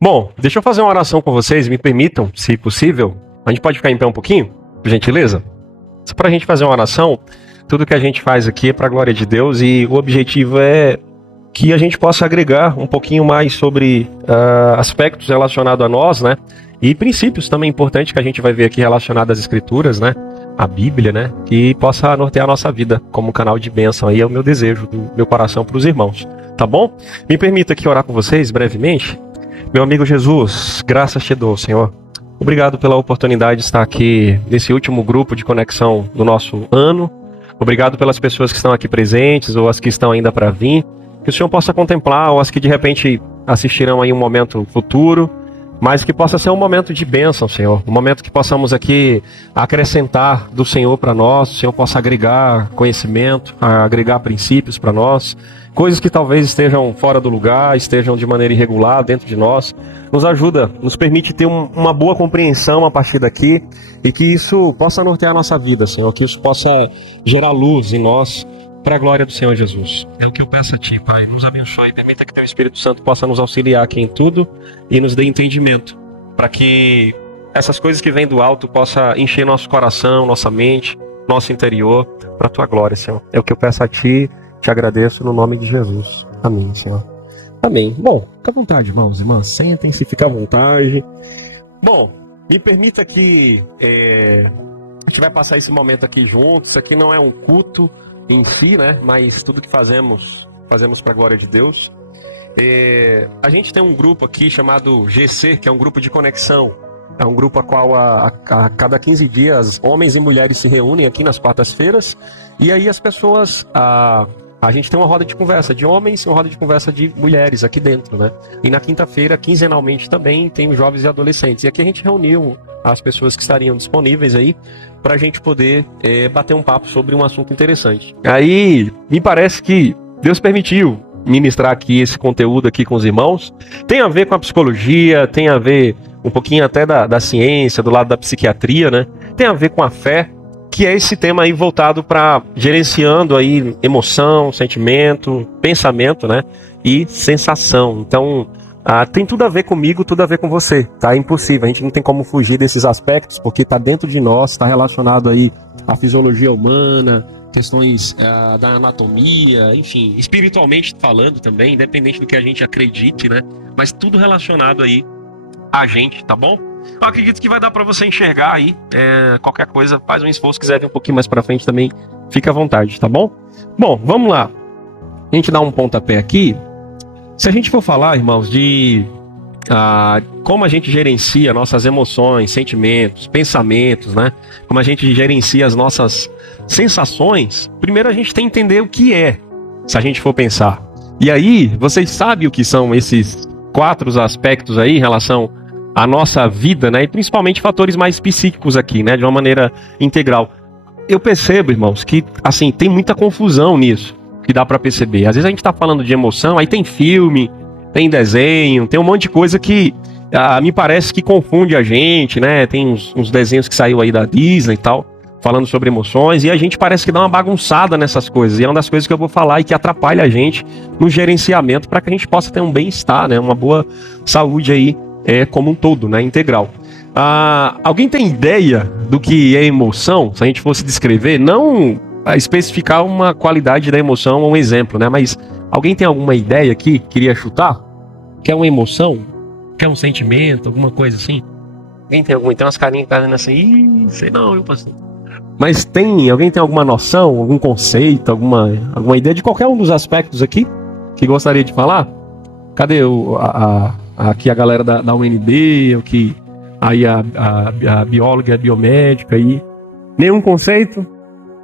Bom, deixa eu fazer uma oração com vocês, me permitam, se possível. A gente pode ficar em pé um pouquinho, por gentileza? Só para a gente fazer uma oração, tudo que a gente faz aqui é para a glória de Deus e o objetivo é que a gente possa agregar um pouquinho mais sobre aspectos relacionados a nós, né? E princípios também importantes que a gente vai ver aqui relacionados às Escrituras, né? A Bíblia, né? Que possa nortear a nossa vida como um canal de bênção. Aí é o meu desejo do meu coração para os irmãos, tá bom? Me permita aqui orar com vocês brevemente. Meu amigo Jesus, graças te dou, Senhor. Obrigado pela oportunidade de estar aqui nesse último grupo de conexão do nosso ano. Obrigado pelas pessoas que estão aqui presentes ou as que estão ainda para vir. Que o Senhor possa contemplar ou as que de repente assistirão aí um momento futuro, mas que possa ser um momento de bênção, Senhor. Um momento que possamos aqui acrescentar do Senhor para nós. O Senhor possa agregar conhecimento, agregar princípios para nós. Coisas que talvez estejam fora do lugar, estejam de maneira irregular dentro de nós. Nos ajuda, nos permite ter uma boa compreensão a partir daqui e que isso possa nortear a nossa vida, Senhor. Que isso possa gerar luz em nós para a glória do Senhor Jesus. É o que eu peço a Ti, Pai. Nos abençoe. Permita que Teu Espírito Santo possa nos auxiliar aqui em tudo e nos dê entendimento para que essas coisas que vêm do alto possa encher nosso coração, nossa mente, nosso interior para a Tua glória, Senhor. É o que eu peço a Ti. Te agradeço no nome de Jesus. Amém, Senhor. Amém. Bom, fica à vontade, irmãos e irmãs. Sentem-se, fica à vontade. Bom, me permita que a gente vai passar esse momento aqui juntos. Isso aqui não é um culto em si, né? Mas tudo que fazemos para a glória de Deus. A gente tem um grupo aqui chamado GC, que é um grupo de conexão. É um grupo a qual a cada 15 dias homens e mulheres se reúnem aqui nas quartas-feiras. E aí as pessoas... A gente tem uma roda de conversa de homens e uma roda de conversa de mulheres aqui dentro, né? E na quinta-feira, quinzenalmente também, tem os jovens e adolescentes. E aqui a gente reuniu as pessoas que estariam disponíveis aí para a gente poder bater um papo sobre um assunto interessante. Aí, me parece que Deus permitiu ministrar aqui esse conteúdo aqui com os irmãos. Tem a ver com a psicologia, tem a ver um pouquinho até da ciência, do lado da psiquiatria, né? Tem a ver com a fé, que é esse tema aí voltado para gerenciando aí emoção, sentimento, pensamento, né? E sensação. Então, tem tudo a ver comigo, tudo a ver com você, tá? É impossível, a gente não tem como fugir desses aspectos, porque está dentro de nós, está relacionado aí à fisiologia humana, questões da anatomia, enfim, espiritualmente falando também, independente do que a gente acredite, né? Mas tudo relacionado aí a gente, tá bom? Eu acredito que vai dar para você enxergar aí. Qualquer coisa, faz um esforço. Quiser vir um pouquinho mais para frente também, fica à vontade, tá bom? Bom, vamos lá. A gente dá um pontapé aqui. Se a gente for falar, irmãos, de como a gente gerencia nossas emoções, sentimentos, pensamentos, né? Como a gente gerencia as nossas sensações, primeiro a gente tem que entender o que é, se a gente for pensar. E aí, vocês sabem o que são esses 4 aspectos aí em relação a nossa vida, né? E principalmente fatores mais psíquicos aqui, né? De uma maneira integral. Eu percebo, irmãos, que assim, tem muita confusão nisso, que dá pra perceber. Às vezes a gente tá falando de emoção, aí tem filme, tem desenho, tem um monte de coisa que me parece que confunde a gente, né? Tem uns desenhos que saiu aí da Disney e tal, falando sobre emoções, e a gente parece que dá uma bagunçada nessas coisas. E é uma das coisas que eu vou falar e que atrapalha a gente no gerenciamento para que a gente possa ter um bem-estar, né? Uma boa saúde aí, como um todo, né, integral. Alguém tem ideia do que é emoção? Se a gente fosse descrever, não especificar uma qualidade da emoção ou um exemplo, né? Mas alguém tem alguma ideia aqui? Queria chutar? Quer uma emoção? Quer um sentimento? Alguma coisa assim? Alguém tem alguma? Tem umas carinhas que tá dando assim, sei não, eu passei. Mas alguém tem alguma noção, algum conceito, alguma ideia de qualquer um dos aspectos aqui que gostaria de falar? Cadê aqui a galera da UNB, aí a bióloga e a biomédica aí. Nenhum conceito?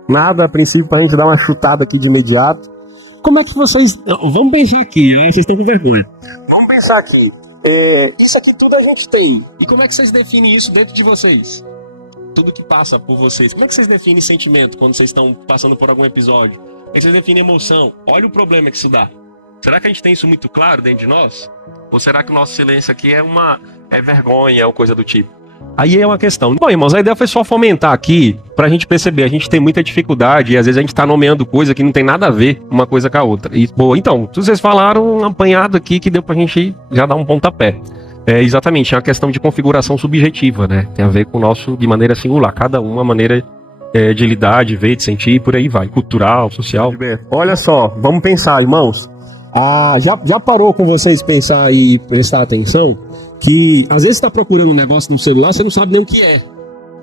Nada, a princípio, pra gente dar uma chutada aqui de imediato. Como é que vocês... Vamos pensar aqui, vocês estão com vergonha. Vamos pensar aqui. Isso aqui tudo a gente tem. E como é que vocês definem isso dentro de vocês? Tudo que passa por vocês. Como é que vocês definem sentimento quando vocês estão passando por algum episódio? Como é que vocês definem emoção? Olha o problema que isso dá. Será que a gente tem isso muito claro dentro de nós? Ou será que o nosso silêncio aqui é vergonha ou coisa do tipo? Aí é uma questão. Bom, irmãos, a ideia foi só fomentar aqui pra gente perceber. A gente tem muita dificuldade e às vezes a gente tá nomeando coisa que não tem nada a ver uma coisa com a outra. E, bom, então, vocês falaram um apanhado aqui que deu pra gente já dar um pontapé. Exatamente, é uma questão de configuração subjetiva, né? Tem a ver com o nosso de maneira singular, cada um uma maneira de lidar, de ver, de sentir, e por aí vai, cultural, social. Olha só, vamos pensar, irmãos. Já parou com vocês pensar e prestar atenção que às vezes você está procurando um negócio no celular, você não sabe nem o que é.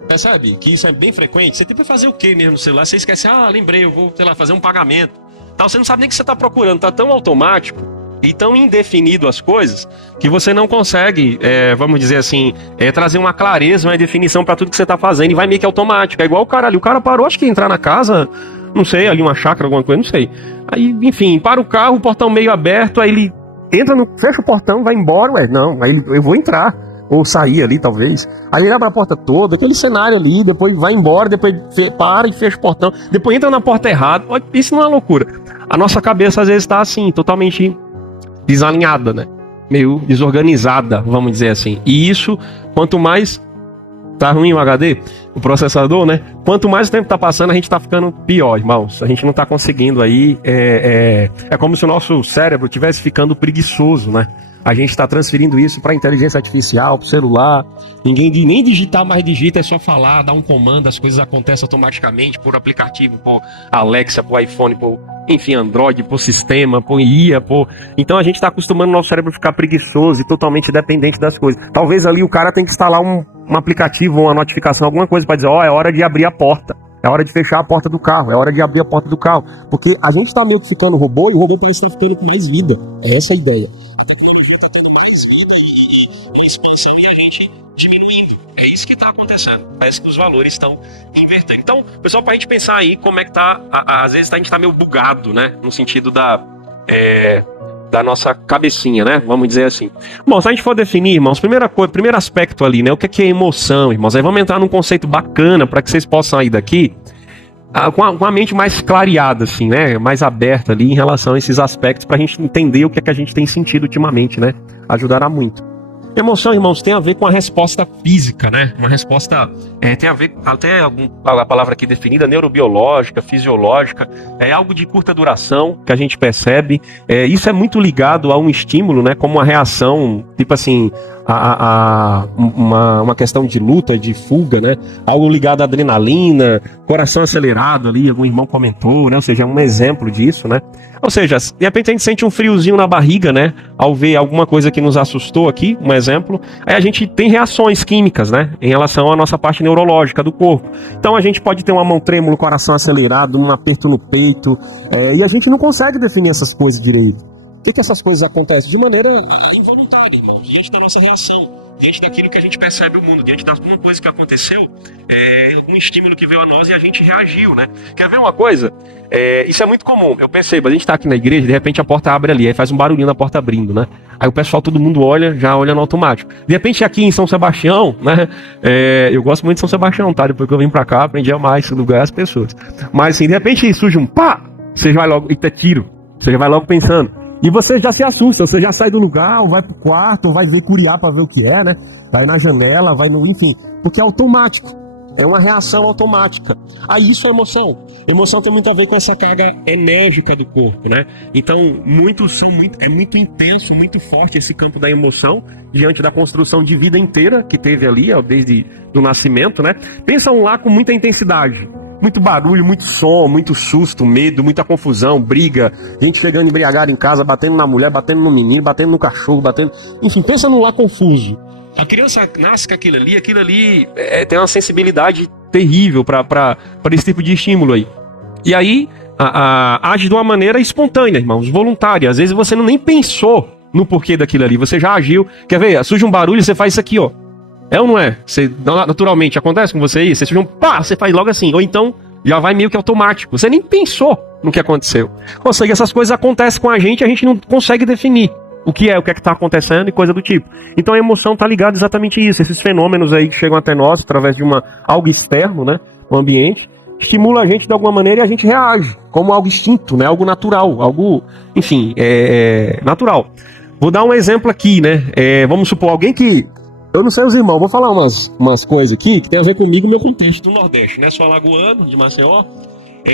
Percebe? Que isso é bem frequente. Você tem que fazer o que mesmo no celular? Você esquece, lembrei, eu vou, sei lá, fazer um pagamento. Tal, você não sabe nem o que você está procurando, tá tão automático e tão indefinido as coisas que você não consegue, vamos dizer assim, trazer uma clareza, uma definição para tudo que você está fazendo e vai meio que automático. É igual o cara ali, o cara parou, acho que ia entrar na casa, não sei, ali uma chácara, alguma coisa, não sei. Aí, enfim, para o carro, o portão meio aberto, aí ele entra, fecha o portão, vai embora, não, aí eu vou entrar, ou sair ali talvez. Aí ele abre a porta toda, aquele cenário ali, depois vai embora, depois para e fecha o portão, depois entra na porta errada. Isso não é loucura. A nossa cabeça às vezes está assim, totalmente desalinhada, né? Meio desorganizada, vamos dizer assim. E isso, quanto mais tá ruim o HD, o processador, né? Quanto mais o tempo tá passando, a gente tá ficando pior, irmãos. A gente não tá conseguindo aí. É como se o nosso cérebro estivesse ficando preguiçoso, né? A gente está transferindo isso para inteligência artificial, para o celular. Ninguém nem digitar mais digita, é só falar, dar um comando, as coisas acontecem automaticamente por aplicativo, por Alexa, por iPhone, por, enfim, Android, por sistema, por IA, por... Então a gente está acostumando o nosso cérebro a ficar preguiçoso e totalmente dependente das coisas. Talvez ali o cara tenha que instalar um aplicativo, uma notificação, alguma coisa para dizer, é hora de abrir a porta. É hora de fechar a porta do carro, é hora de abrir a porta do carro. Porque a gente tá meio que ficando robô e o robô parece estar ficando com mais vida. É essa a ideia. Expansão e a gente diminuindo. É isso que está acontecendo. Parece que os valores estão invertendo. Então, pessoal, para a gente pensar aí como é que tá. Às vezes a gente está meio bugado, né? No sentido da nossa cabecinha, né? Vamos dizer assim. Bom, se a gente for definir, irmãos, primeiro aspecto ali, né? O que é emoção, irmãos? Aí vamos entrar num conceito bacana para que vocês possam sair daqui com a mente mais clareada, assim, né? Mais aberta ali em relação a esses aspectos para a gente entender o que é que a gente tem sentido ultimamente, né? Ajudará muito. Emoção, irmãos, tem a ver com a resposta física, né? Uma resposta, tem a ver, até a palavra aqui definida, neurobiológica, fisiológica, é algo de curta duração que a gente percebe. Isso é muito ligado a um estímulo, né? Como uma reação, tipo assim, uma questão de luta, de fuga, né? Algo ligado à adrenalina, coração acelerado ali, algum irmão comentou, né? Ou seja, é um exemplo disso, né? Ou seja, de repente a gente sente um friozinho na barriga, né? Ao ver alguma coisa que nos assustou aqui, um exemplo. Aí a gente tem reações químicas, né? Em relação à nossa parte neurológica do corpo. Então a gente pode ter uma mão trêmula, coração acelerado, um aperto no peito. E a gente não consegue definir essas coisas direito. Por que essas coisas acontecem? De maneira involuntária, irmão, diante da nossa reação. Diante daquilo que a gente percebe o mundo, diante de alguma coisa que aconteceu, um estímulo que veio a nós e a gente reagiu, né? Quer ver uma coisa? Isso é muito comum, eu percebo, a gente tá aqui na igreja, de repente a porta abre ali, aí faz um barulhinho na porta abrindo, né? Aí o pessoal, todo mundo já olha no automático. De repente aqui em São Sebastião, né? Eu gosto muito de São Sebastião, tá? Depois que eu vim pra cá, aprendi a mais esse lugar e as pessoas. Mas assim, de repente surge um pá, você já vai logo, eita, tiro, você já vai logo pensando. E você já se assusta, você já sai do lugar, ou vai pro quarto, ou vai ver curiar pra ver o que é, né? Vai na janela, vai no... Enfim, porque é automático. É uma reação automática. Aí isso é emoção. Emoção tem muito a ver com essa carga enérgica do corpo, né? Então, é muito intenso, muito forte esse campo da emoção, diante da construção de vida inteira que teve ali, desde o nascimento, né? Pensam lá com muita intensidade. Muito barulho, muito som, muito susto, medo, muita confusão, briga, gente chegando embriagada em casa, batendo na mulher, batendo no menino, batendo no cachorro, batendo... Enfim, pensa num lar confuso. A criança nasce com aquilo ali tem uma sensibilidade terrível para esse tipo de estímulo aí. E aí, age de uma maneira espontânea, irmãos, voluntária. Às vezes você nem pensou no porquê daquilo ali, você já agiu. Quer ver? Surge um barulho, você faz isso aqui, ó. É ou não é? Naturalmente, acontece com você aí? Você surge você faz logo assim. Ou então, já vai meio que automático. Você nem pensou no que aconteceu. Ou seja, essas coisas acontecem com a gente não consegue definir o que é que está acontecendo e coisa do tipo. Então a emoção está ligada exatamente a isso. Esses fenômenos aí que chegam até nós através de algo externo, né? O ambiente, estimula a gente de alguma maneira e a gente reage como algo instinto, né? Algo natural, algo, enfim, natural. Vou dar um exemplo aqui, né? Vamos supor, alguém que... Eu não sei os irmãos, vou falar umas coisas aqui que tem a ver comigo, meu contexto do Nordeste, né? Sou alagoano, de Maceió.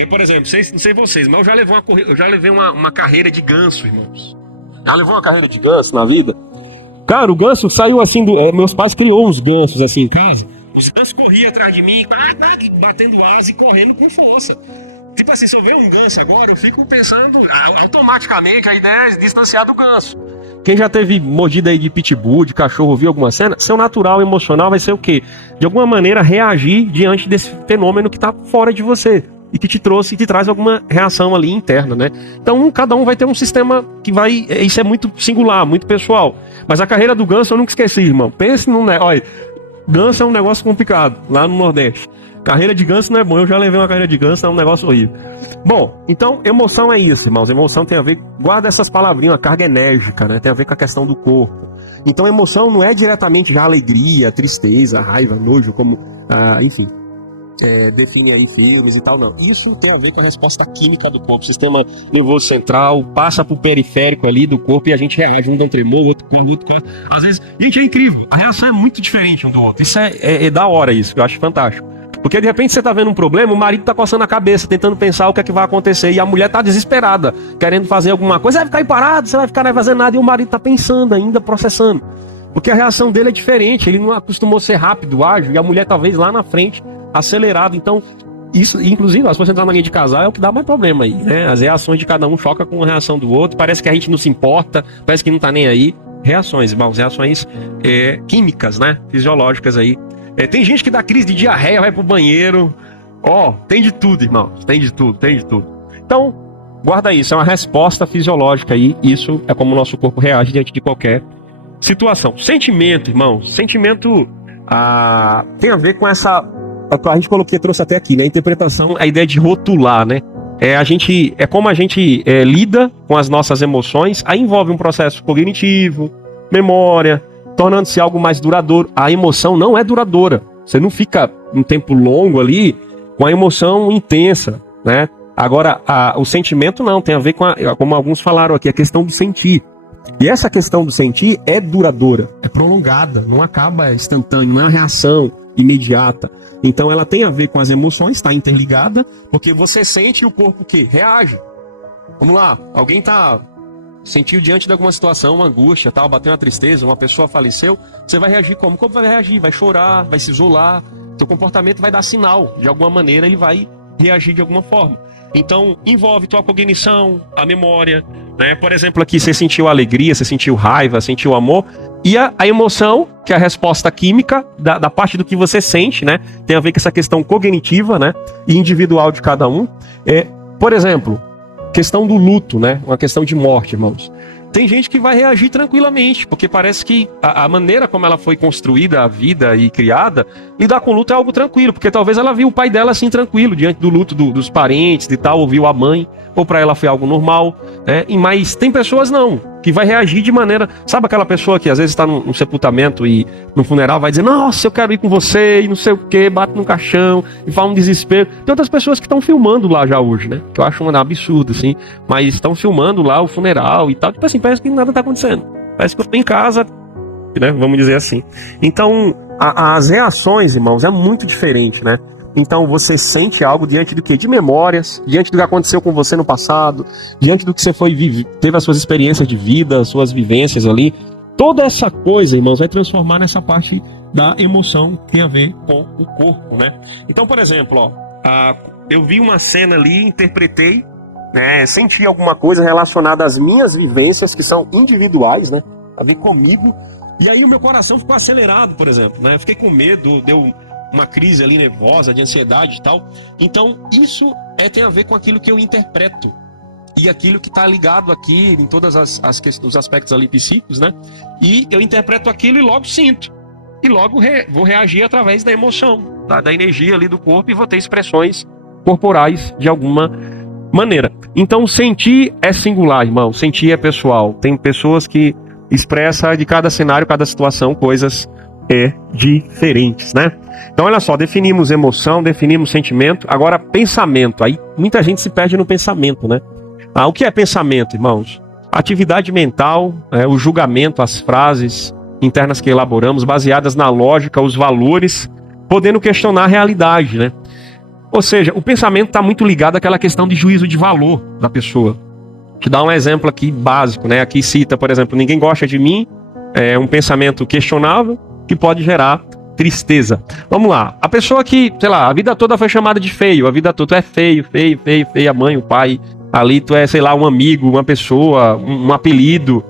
Por exemplo, não sei vocês, mas eu já levei uma carreira de ganso, irmãos. Já levou uma carreira de ganso na vida? Cara, o ganso saiu assim, meus pais criou uns gansos assim em casa. Os gansos corriam atrás de mim, batendo asa e correndo com força. Tipo assim, se eu ver um ganso agora, eu fico pensando, automaticamente a ideia é distanciar do ganso. Quem já teve mordida aí de pitbull, de cachorro, viu alguma cena, seu natural emocional vai ser o quê? De alguma maneira reagir diante desse fenômeno que está fora de você e que te trouxe e te traz alguma reação ali interna, né? Então, cada um vai ter um sistema que vai... Isso é muito singular, muito pessoal. Mas a carreira do ganso eu nunca esqueci, irmão. Pense num... Olha, ganso é um negócio complicado, lá no Nordeste. Carreira de ganso não é bom, eu já levei uma carreira de ganso, é um negócio horrível. Bom, então emoção é isso, irmãos. Emoção tem a ver, guarda essas palavrinhas, a carga enérgica, né? Tem a ver com a questão do corpo. Então emoção não é diretamente já alegria, tristeza, raiva, nojo, como, enfim, define aí filmes e tal, não. Isso tem a ver com a resposta química do corpo. O sistema nervoso central passa pro periférico ali do corpo e a gente reage, um dá um tremor, outro com outro. Às vezes, gente, é incrível. A reação é muito diferente um do outro. Isso é da hora, isso, eu acho fantástico. Porque de repente você tá vendo um problema, o marido tá coçando a cabeça, tentando pensar o que é que vai acontecer, e a mulher tá desesperada, querendo fazer alguma coisa, vai ficar aí parado, você vai ficar não vai fazer nada, e o marido tá pensando ainda, processando. Porque a reação dele é diferente, ele não acostumou a ser rápido, ágil, e a mulher talvez lá na frente, acelerado. Então, isso, inclusive, se você entrar na linha de casal, é o que dá mais problema aí, né? As reações de cada um chocam com a reação do outro, parece que a gente não se importa, parece que não tá nem aí. Reações, irmãos, reações químicas, né? Fisiológicas aí. Tem gente que dá crise de diarreia, vai pro banheiro. Tem de tudo, irmão. Tem de tudo. Então, guarda isso. É uma resposta fisiológica aí. Isso é como o nosso corpo reage diante de qualquer situação. Sentimento, irmão. Sentimento tem a ver com essa... A gente trouxe até aqui, né? A interpretação, a ideia de rotular, né? É como a gente lida com as nossas emoções. Aí envolve um processo cognitivo, memória, tornando-se algo mais duradouro. A emoção não é duradoura. Você não fica um tempo longo ali com a emoção intensa, né? Agora, o sentimento não, tem a ver com, como alguns falaram aqui, a questão do sentir. E essa questão do sentir é duradoura, é prolongada, não acaba instantâneo, não é uma reação imediata. Então ela tem a ver com as emoções, está interligada, porque você sente e o corpo o quê? Reage. Vamos lá, alguém sentiu diante de alguma situação, uma angústia, bateu uma tristeza, uma pessoa faleceu, você vai reagir como? Como vai reagir? Vai chorar, vai se isolar, seu comportamento vai dar sinal, de alguma maneira ele vai reagir de alguma forma. Então, envolve tua cognição, a memória, né? Por exemplo, aqui você sentiu alegria, você sentiu raiva, sentiu amor, e a emoção, que é a resposta química da parte do que você sente, né? Tem a ver com essa questão cognitiva, né? E individual de cada um. Por exemplo, questão do luto, né? Uma questão de morte, irmãos. Tem gente que vai reagir tranquilamente, porque parece que a maneira como ela foi construída, a vida e criada, lidar com o luto é algo tranquilo, porque talvez ela viu o pai dela assim tranquilo, diante do luto dos parentes e tal, ou viu a mãe, ou para ela foi algo normal, né? Mas tem pessoas não, que vai reagir de maneira... Sabe aquela pessoa que às vezes está num sepultamento e no funeral vai dizer, nossa, eu quero ir com você, e não sei o que, bate no caixão, e fala um desespero. Tem outras pessoas que estão filmando lá já hoje, né? Que eu acho um absurdo, assim, mas estão filmando lá o funeral e tal, tipo assim, parece que nada está acontecendo. Parece que eu estou em casa, né? Vamos dizer assim. Então, as reações, irmãos, é muito diferente, né? Então você sente algo diante do quê? De memórias, diante do que aconteceu com você no passado, diante do que você teve as suas experiências de vida, as suas vivências ali. Toda essa coisa, irmãos, vai transformar nessa parte da emoção que tem a ver com o corpo, né? Então, por exemplo, eu vi uma cena ali, interpretei, né? Senti alguma coisa relacionada às minhas vivências, que são individuais, né? A ver comigo. E aí o meu coração ficou acelerado, por exemplo, né? Eu fiquei com medo, deu uma crise ali nervosa, de ansiedade e tal. Então, isso tem a ver com aquilo que eu interpreto. E aquilo que está ligado aqui em todos os aspectos ali psíquicos, né? E eu interpreto aquilo e logo sinto. E logo vou reagir através da emoção, da energia ali do corpo, e vou ter expressões corporais de alguma maneira. Então, sentir é singular, irmão. Sentir é pessoal. Tem pessoas que expressam de cada cenário, cada situação, coisas diferentes, né? Então, olha só, definimos emoção, definimos sentimento, agora pensamento. Aí muita gente se perde no pensamento, né? O que é pensamento, irmãos? Atividade mental, o julgamento, as frases internas que elaboramos, baseadas na lógica, os valores, podendo questionar a realidade, né? Ou seja, o pensamento está muito ligado àquela questão de juízo de valor da pessoa. Te dar um exemplo aqui básico, né? Aqui cita, por exemplo, ninguém gosta de mim é um pensamento questionável que pode gerar tristeza. Vamos lá, a pessoa que, sei lá, a vida toda foi chamada de feio, a vida toda tu é feio, feio, feio, feio, a mãe, o pai, ali tu é, sei lá, um amigo, uma pessoa, um apelido,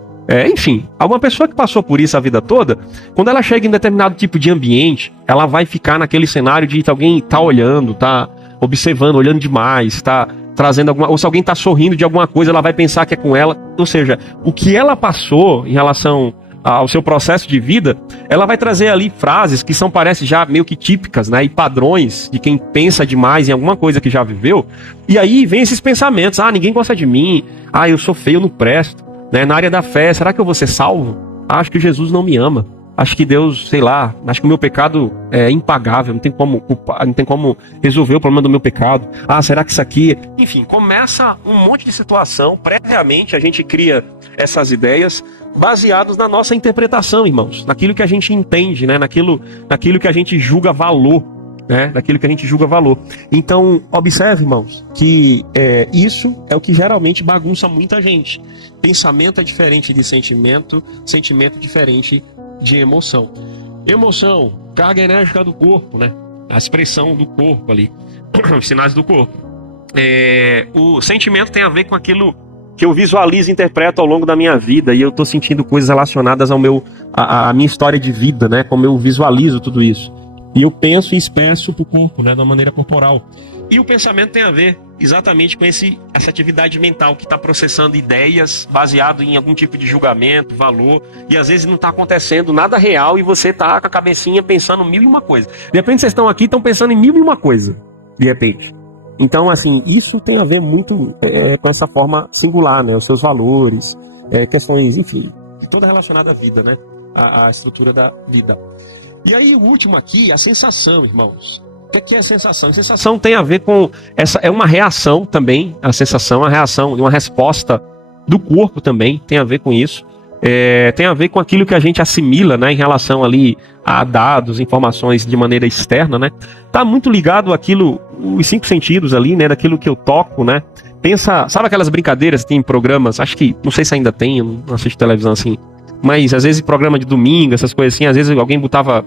enfim, alguma pessoa que passou por isso a vida toda, quando ela chega em determinado tipo de ambiente, ela vai ficar naquele cenário de alguém tá olhando, tá observando, olhando demais, tá trazendo alguma, ou se alguém tá sorrindo de alguma coisa, ela vai pensar que é com ela, ou seja, o que ela passou em relação ao seu processo de vida, ela vai trazer ali frases que são, parece já meio que típicas, né, e padrões de quem pensa demais em alguma coisa que já viveu, e aí vem esses pensamentos, ninguém gosta de mim, eu sou feio, eu não presto, né, na área da fé, será que eu vou ser salvo? Acho que Jesus não me ama, acho que Deus, sei lá, acho que o meu pecado é impagável, não tem como culpar, não tem como resolver o problema do meu pecado, será que isso aqui... Enfim, começa um monte de situação, previamente a gente cria essas ideias, baseados na nossa interpretação, irmãos, naquilo que a gente entende, né? naquilo que a gente julga valor, né? Naquilo que a gente julga valor. Então, observe, irmãos, que isso é o que geralmente bagunça muita gente. Pensamento é diferente de sentimento, sentimento diferente de emoção. Emoção, carga enérgica do corpo, né? A expressão do corpo ali, os sinais do corpo. O sentimento tem a ver com aquilo que eu visualizo e interpreto ao longo da minha vida, e eu estou sentindo coisas relacionadas ao a minha história de vida, né? Como eu visualizo tudo isso. E eu penso e expresso para o corpo, né? Da maneira corporal. E o pensamento tem a ver exatamente com essa atividade mental que está processando ideias baseado em algum tipo de julgamento, valor, e às vezes não está acontecendo nada real e você está com a cabecinha pensando mil e uma coisa. De repente vocês estão aqui e estão pensando em mil e uma coisa, de repente. Então, assim, isso tem a ver muito com essa forma singular, né? Os seus valores, questões, enfim, toda relacionada à vida, né? À estrutura da vida. E aí, o último aqui, a sensação, irmãos. O que é a sensação? A sensação tem a ver com... é uma reação também, a sensação, a reação, uma resposta do corpo também, tem a ver com isso. Tem a ver com aquilo que a gente assimila, né, em relação ali a dados, informações de maneira externa, né? Tá muito ligado àquilo, os 5 sentidos ali, né, daquilo que eu toco, né? Pensa, sabe aquelas brincadeiras que tem em programas, acho que, não sei se ainda tem, eu não assisto televisão assim, mas às vezes programa de domingo, essas coisas assim, às vezes alguém colocava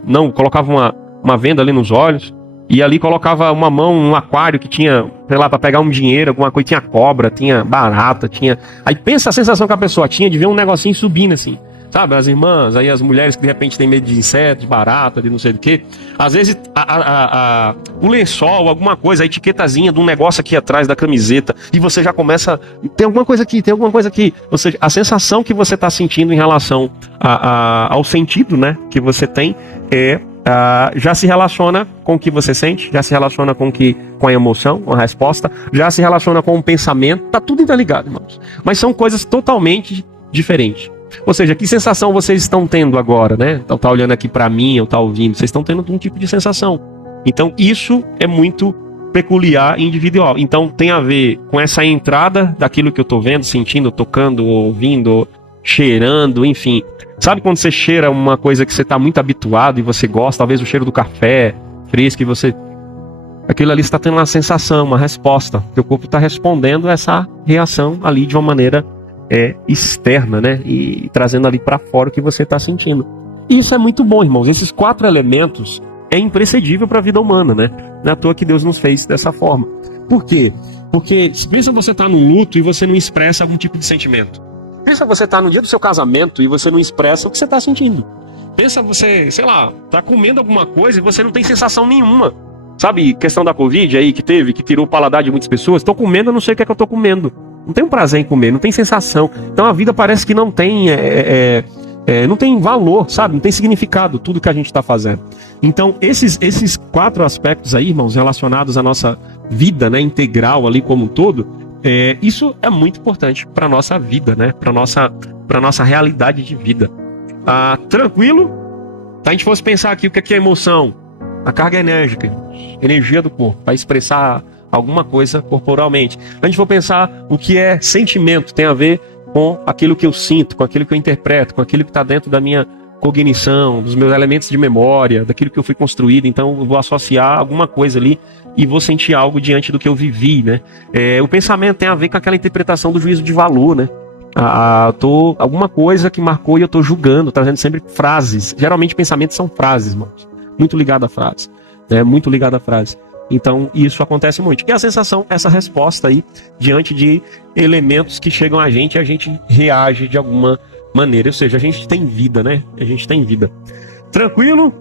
uma venda ali nos olhos, e ali colocava uma mão num aquário que tinha, sei lá, para pegar um dinheiro, alguma coisa, tinha cobra, tinha barata, tinha... Aí pensa a sensação que a pessoa tinha de ver um negocinho subindo assim, sabe? As irmãs, aí as mulheres que de repente têm medo de inseto, de barata, de não sei do que. Às vezes o lençol, alguma coisa, a etiquetazinha de um negócio aqui atrás da camiseta, e você já começa... Tem alguma coisa aqui, tem alguma coisa aqui. Ou seja, a sensação que você está sentindo em relação ao sentido, né, que você tem já se relaciona com o que você sente, já se relaciona com a emoção, com a resposta, já se relaciona com o pensamento, tá tudo interligado, irmãos. Mas são coisas totalmente diferentes. Ou seja, que sensação vocês estão tendo agora, né? Então, tá olhando aqui para mim, ou tá ouvindo, vocês estão tendo um tipo de sensação. Então, isso é muito peculiar e individual. Então, tem a ver com essa entrada daquilo que eu tô vendo, sentindo, tocando, ouvindo, cheirando, enfim. Sabe quando você cheira uma coisa que você está muito habituado e você gosta, talvez o cheiro do café fresco, e você... Aquilo ali está tendo uma sensação, uma resposta. Teu corpo está respondendo a essa reação ali de uma maneira externa, né? E trazendo ali para fora o que você está sentindo. E isso é muito bom, irmãos. Esses 4 elementos é imprescindível para a vida humana, né? Não é à toa que Deus nos fez dessa forma. Por quê? Porque pensa você estar no luto e você não expressa algum tipo de sentimento. Pensa você estar no dia do seu casamento e você não expressa o que você está sentindo. Pensa você, sei lá, tá comendo alguma coisa e você não tem sensação nenhuma. Sabe, questão da Covid aí que tirou o paladar de muitas pessoas. Tô comendo, eu não sei o que é que eu tô comendo. Não tem um prazer em comer, não tem sensação. Então a vida parece que não tem, não tem valor, sabe? Não tem significado tudo que a gente está fazendo. Então esses 4 aspectos aí, irmãos, relacionados à nossa vida, né, integral ali como um todo, isso é muito importante para nossa vida, né? Para nossa realidade de vida. Tranquilo? Se a gente fosse pensar aqui o que é emoção, a carga enérgica, energia do corpo, para expressar alguma coisa corporalmente. Se a gente for pensar o que é sentimento, tem a ver com aquilo que eu sinto, com aquilo que eu interpreto, com aquilo que está dentro da minha cognição, dos meus elementos de memória, daquilo que eu fui construído. Então eu vou associar alguma coisa ali e vou sentir algo diante do que eu vivi, né? O pensamento tem a ver com aquela interpretação do juízo de valor, né? Alguma coisa que marcou e eu tô julgando, trazendo sempre frases. Geralmente pensamentos são frases, irmãos. Muito ligado à frase. Né? Muito ligado à frase. Então, isso acontece muito. E a sensação, essa resposta aí, diante de elementos que chegam a gente reage de alguma maneira. Ou seja, a gente tem vida, né? A gente tem vida. Tranquilo?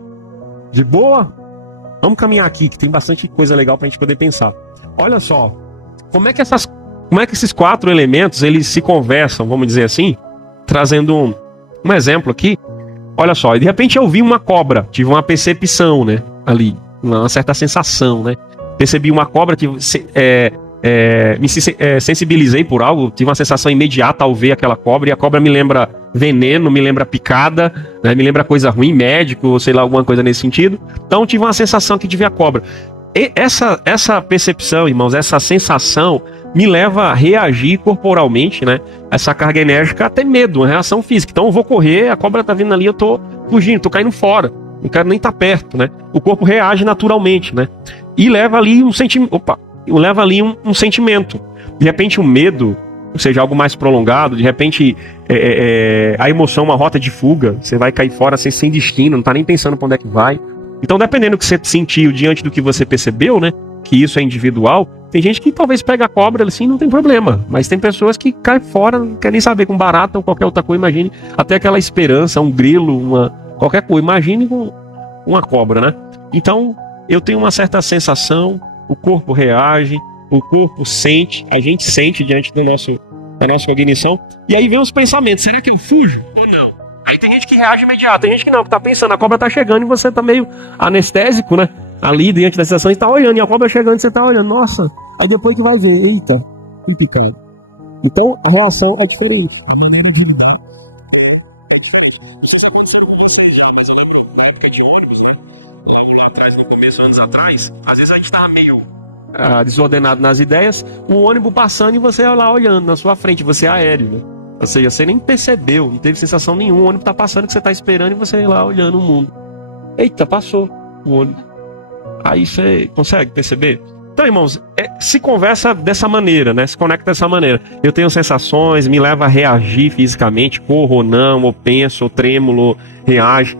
De boa? Vamos caminhar aqui, que tem bastante coisa legal pra gente poder pensar. Olha só, como é que esses 4 elementos, eles se conversam, vamos dizer assim, trazendo um exemplo aqui. Olha só, de repente eu vi uma cobra, tive uma percepção, né? Ali. Uma certa sensação, né? Percebi uma cobra, sensibilizei por algo, tive uma sensação imediata ao ver aquela cobra, e a cobra me lembra veneno, me lembra picada, né? Me lembra coisa ruim, médico, ou sei lá, alguma coisa nesse sentido. Então tive uma sensação que de ver a cobra. E essa percepção, irmãos, essa sensação me leva a reagir corporalmente, né? Essa carga enérgica, até medo, uma reação física. Então eu vou correr, a cobra tá vindo ali, eu tô fugindo, tô caindo fora. Não quero nem estar perto, né? O corpo reage naturalmente, né? E leva ali um sentimento. Leva ali um sentimento. De repente, um medo, ou seja, algo mais prolongado. De repente, a emoção, uma rota de fuga. Você vai cair fora sem destino, não tá nem pensando para onde é que vai. Então, dependendo do que você sentiu diante do que você percebeu, né? Que isso é individual. Tem gente que talvez pega a cobra assim, não tem problema. Mas tem pessoas que caem fora, não quer nem saber com barata ou qualquer outra coisa. Imagine até aquela esperança, um grilo, qualquer coisa, imagine com uma cobra, né? Então, eu tenho uma certa sensação, o corpo reage, o corpo sente, a gente sente diante da nossa cognição, e aí vem os pensamentos, será que eu fujo ou não? Aí tem gente que reage imediato, tem gente que não, que tá pensando, a cobra tá chegando e você tá meio anestésico, né? Ali diante da sensação, e tá olhando, e a cobra chegando e você tá olhando, nossa, aí depois que vai ver, eita, fui picando. Então, a reação é diferente. Anos atrás, às vezes a gente tava meio desordenado nas ideias, um ônibus passando e você lá olhando na sua frente, você é aéreo, né? Ou seja, você nem percebeu, não teve sensação nenhuma, o ônibus tá passando que você tá esperando e você lá olhando o mundo. Eita, passou o ônibus. Aí você consegue perceber? Então, irmãos, se conversa dessa maneira, né? Se conecta dessa maneira. Eu tenho sensações, me leva a reagir fisicamente, corro ou não, ou penso, ou trêmulo, ou reage.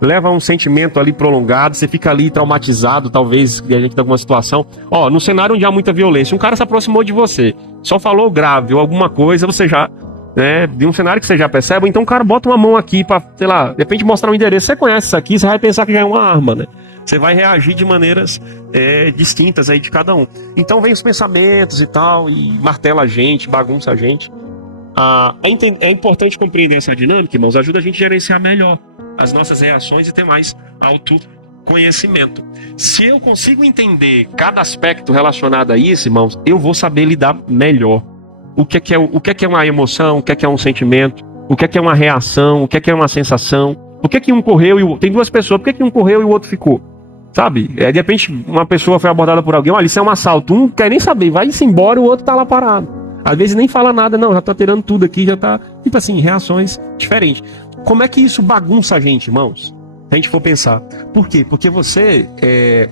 Leva a um sentimento ali prolongado, você fica ali traumatizado, talvez, diante de alguma situação. Num cenário onde há muita violência, um cara se aproximou de você, só falou grave ou alguma coisa, você já, né, de um cenário que você já percebe, então o cara bota uma mão aqui pra, sei lá, de repente mostrar um endereço, você conhece isso aqui, você vai pensar que já é uma arma, né? Você vai reagir de maneiras distintas aí de cada um. Então vem os pensamentos e tal, e martela a gente, bagunça a gente. É importante compreender essa dinâmica, irmãos, ajuda a gente a gerenciar melhor as nossas reações e ter mais autoconhecimento. Se eu consigo entender cada aspecto relacionado a isso, irmãos, eu vou saber lidar melhor. O que é uma emoção, o que é um sentimento, o que é uma reação, o que é uma sensação, por que um correu e tem duas pessoas, por que um correu e o outro ficou? Sabe? De repente, uma pessoa foi abordada por alguém, olha, isso é um assalto, um quer nem saber, vai-se embora e o outro tá lá parado. Às vezes nem fala nada, não, já tá tirando tudo aqui, já tá, tipo assim, reações diferentes. Como é que isso bagunça a gente, irmãos? Se a gente for pensar. Por quê? Porque você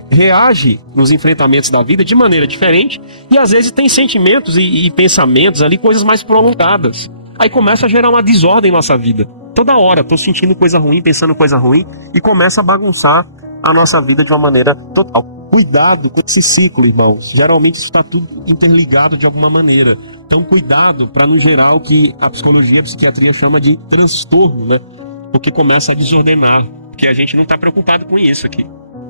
reage nos enfrentamentos da vida de maneira diferente e às vezes tem sentimentos e pensamentos ali, coisas mais prolongadas. Aí começa a gerar uma desordem em nossa vida. Toda hora, tô sentindo coisa ruim, pensando coisa ruim e começa a bagunçar a nossa vida de uma maneira total. Cuidado com esse ciclo, irmãos. Geralmente isso está tudo interligado de alguma maneira. Então, cuidado para não gerar o que a psicologia, a psiquiatria chama de transtorno, né? Porque começa a desordenar. Porque a gente não está preocupado com isso aqui.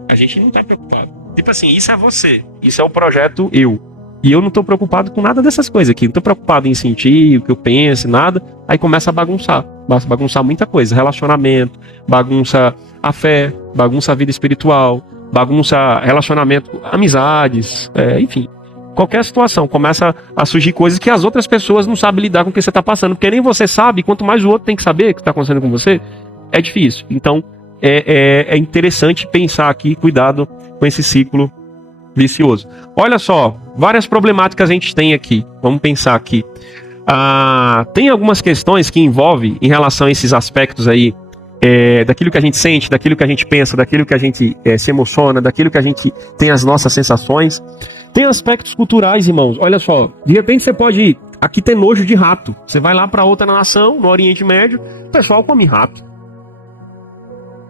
A gente não está preocupado. Tipo assim, isso é você. Isso é o projeto eu. E eu não estou preocupado com nada dessas coisas aqui. Não estou preocupado em sentir o que eu penso, nada. Aí começa a bagunçar. Bagunçar muita coisa. Relacionamento, bagunça a fé, bagunça a vida espiritual, bagunça relacionamento, amizades, enfim. Qualquer situação, começa a surgir coisas que as outras pessoas não sabem lidar com o que você está passando, porque nem você sabe, quanto mais o outro tem que saber o que está acontecendo com você, é difícil. Então, é interessante pensar aqui, cuidado com esse ciclo vicioso. Olha só, várias problemáticas a gente tem aqui, vamos pensar aqui. Tem algumas questões que envolvem em relação a esses aspectos aí, daquilo que a gente sente, daquilo que a gente pensa, daquilo que a gente se emociona, daquilo que a gente tem as nossas sensações. Tem aspectos culturais, irmãos. Olha só, de repente você pode aqui tem nojo de rato. Você vai lá para outra nação, no Oriente Médio, o pessoal come rato.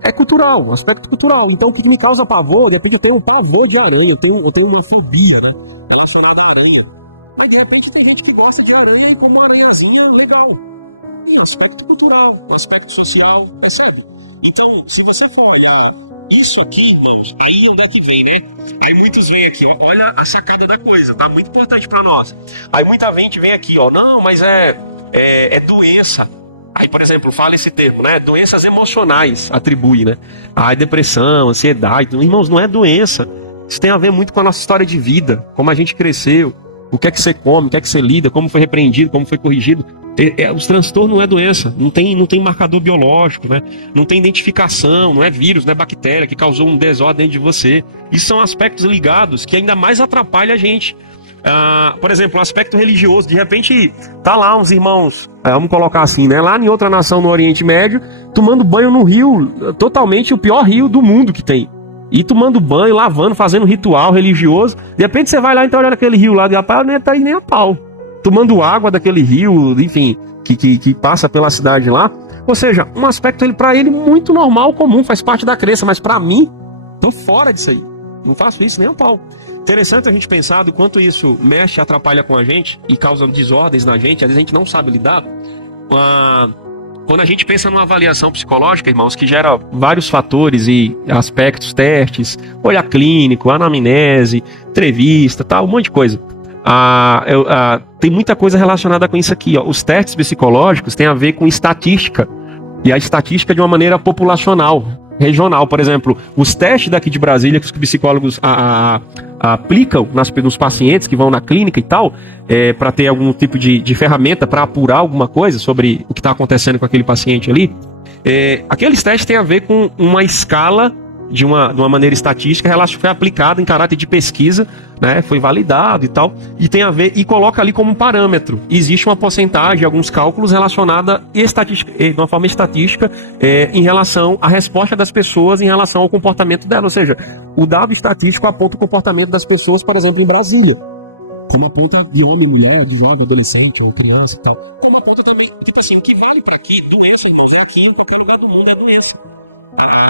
É cultural, um aspecto cultural. Então o que me causa pavor, de repente eu tenho um pavor de aranha, eu tenho uma fobia, né? Relacionada à aranha. Mas de repente tem gente que gosta de aranha e como uma aranhazinha é legal. É um aspecto cultural, um aspecto social, percebe? Então, se você for olhar isso aqui, irmãos, aí onde é que vem, né? Aí muitos vêm aqui, ó, olha a sacada da coisa, tá? Muito importante pra nós. Aí muita gente vem aqui, ó, não, mas é doença. Aí, por exemplo, fala esse termo, né? Doenças emocionais, atribui, né? Aí depressão, ansiedade, irmãos, não é doença. Isso tem a ver muito com a nossa história de vida, como a gente cresceu, o que é que você come, o que é que você lida, como foi repreendido, como foi corrigido. Os transtornos não é doença, não tem marcador biológico, né? Não tem identificação, não é vírus, não é bactéria que causou um desordem dentro de você. Isso são aspectos ligados que ainda mais atrapalham a gente. Por exemplo, um aspecto religioso, de repente tá lá uns irmãos, vamos colocar assim, né? Lá em outra nação no Oriente Médio, tomando banho num rio, totalmente o pior rio do mundo que tem. E tomando banho, lavando, fazendo ritual religioso. De repente você vai lá e olha aquele rio lá de rapaz, nem tá aí nem a pau. Tomando água daquele rio, enfim, que passa pela cidade lá. Ou seja, um aspecto para ele muito normal, comum, faz parte da crença. Mas para mim, tô fora disso aí. Não faço isso nem a pau. Interessante a gente pensar do quanto isso mexe, atrapalha com a gente e causa desordens na gente. Às vezes a gente não sabe lidar. Quando a gente pensa numa avaliação psicológica, irmãos, que gera vários fatores e aspectos, testes, olhar clínico, anamnese, entrevista, tal, um monte de coisa. Tem muita coisa relacionada com isso aqui, ó. Os testes psicológicos têm a ver com estatística, e a estatística de uma maneira populacional, regional. Por exemplo, os testes daqui de Brasília que os psicólogos aplicam nos pacientes que vão na clínica e tal, para ter algum tipo de ferramenta para apurar alguma coisa sobre o que está acontecendo com aquele paciente ali. Aqueles testes têm a ver com uma escala de uma maneira estatística, foi aplicada em caráter de pesquisa, né? Foi validado e tal, e tem a ver, e coloca ali como um parâmetro. Existe uma porcentagem, alguns cálculos relacionada de uma forma estatística em relação à resposta das pessoas em relação ao comportamento dela. Ou seja, o dado estatístico aponta o comportamento das pessoas, por exemplo, em Brasília. Como aponta de homem, mulher, de jovem, adolescente ou criança e tal. Como aponta também, tipo assim, o que vale para aqui, doença, irmãos, é aqui em qualquer lugar do mundo, é doença.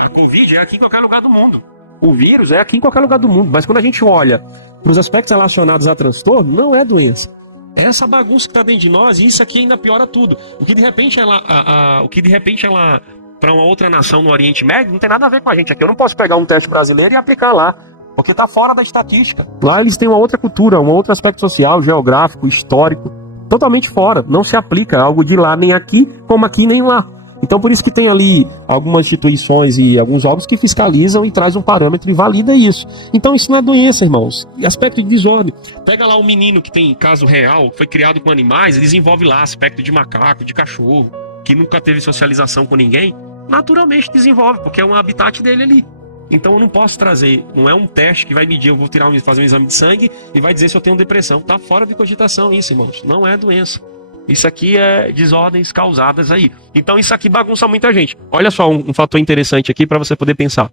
A Covid é aqui em qualquer lugar do mundo. O vírus é aqui em qualquer lugar do mundo. Mas quando a gente olha para os aspectos relacionados a transtorno, não é doença. É essa bagunça que está dentro de nós, e isso aqui ainda piora tudo. O que de repente ela para uma outra nação no Oriente Médio não tem nada a ver com a gente aqui. Eu não posso pegar um teste brasileiro e aplicar lá, porque está fora da estatística. Lá eles têm uma outra cultura, um outro aspecto social, geográfico, histórico, totalmente fora. Não se aplica algo de lá nem aqui, como aqui nem lá. Então por isso que tem ali algumas instituições e alguns órgãos que fiscalizam e traz um parâmetro e valida isso. Então isso não é doença, irmãos. E aspecto de desordem. Pega lá um menino que tem caso real, foi criado com animais, e desenvolve lá aspecto de macaco, de cachorro, que nunca teve socialização com ninguém, naturalmente desenvolve, porque é um habitat dele ali. Então eu não posso trazer, não é um teste que vai medir, eu vou fazer um exame de sangue e vai dizer se eu tenho depressão. Tá fora de cogitação isso, irmãos. Não é doença. Isso aqui é desordens causadas aí. Então isso aqui bagunça muita gente. Olha só um fator interessante aqui para você poder pensar.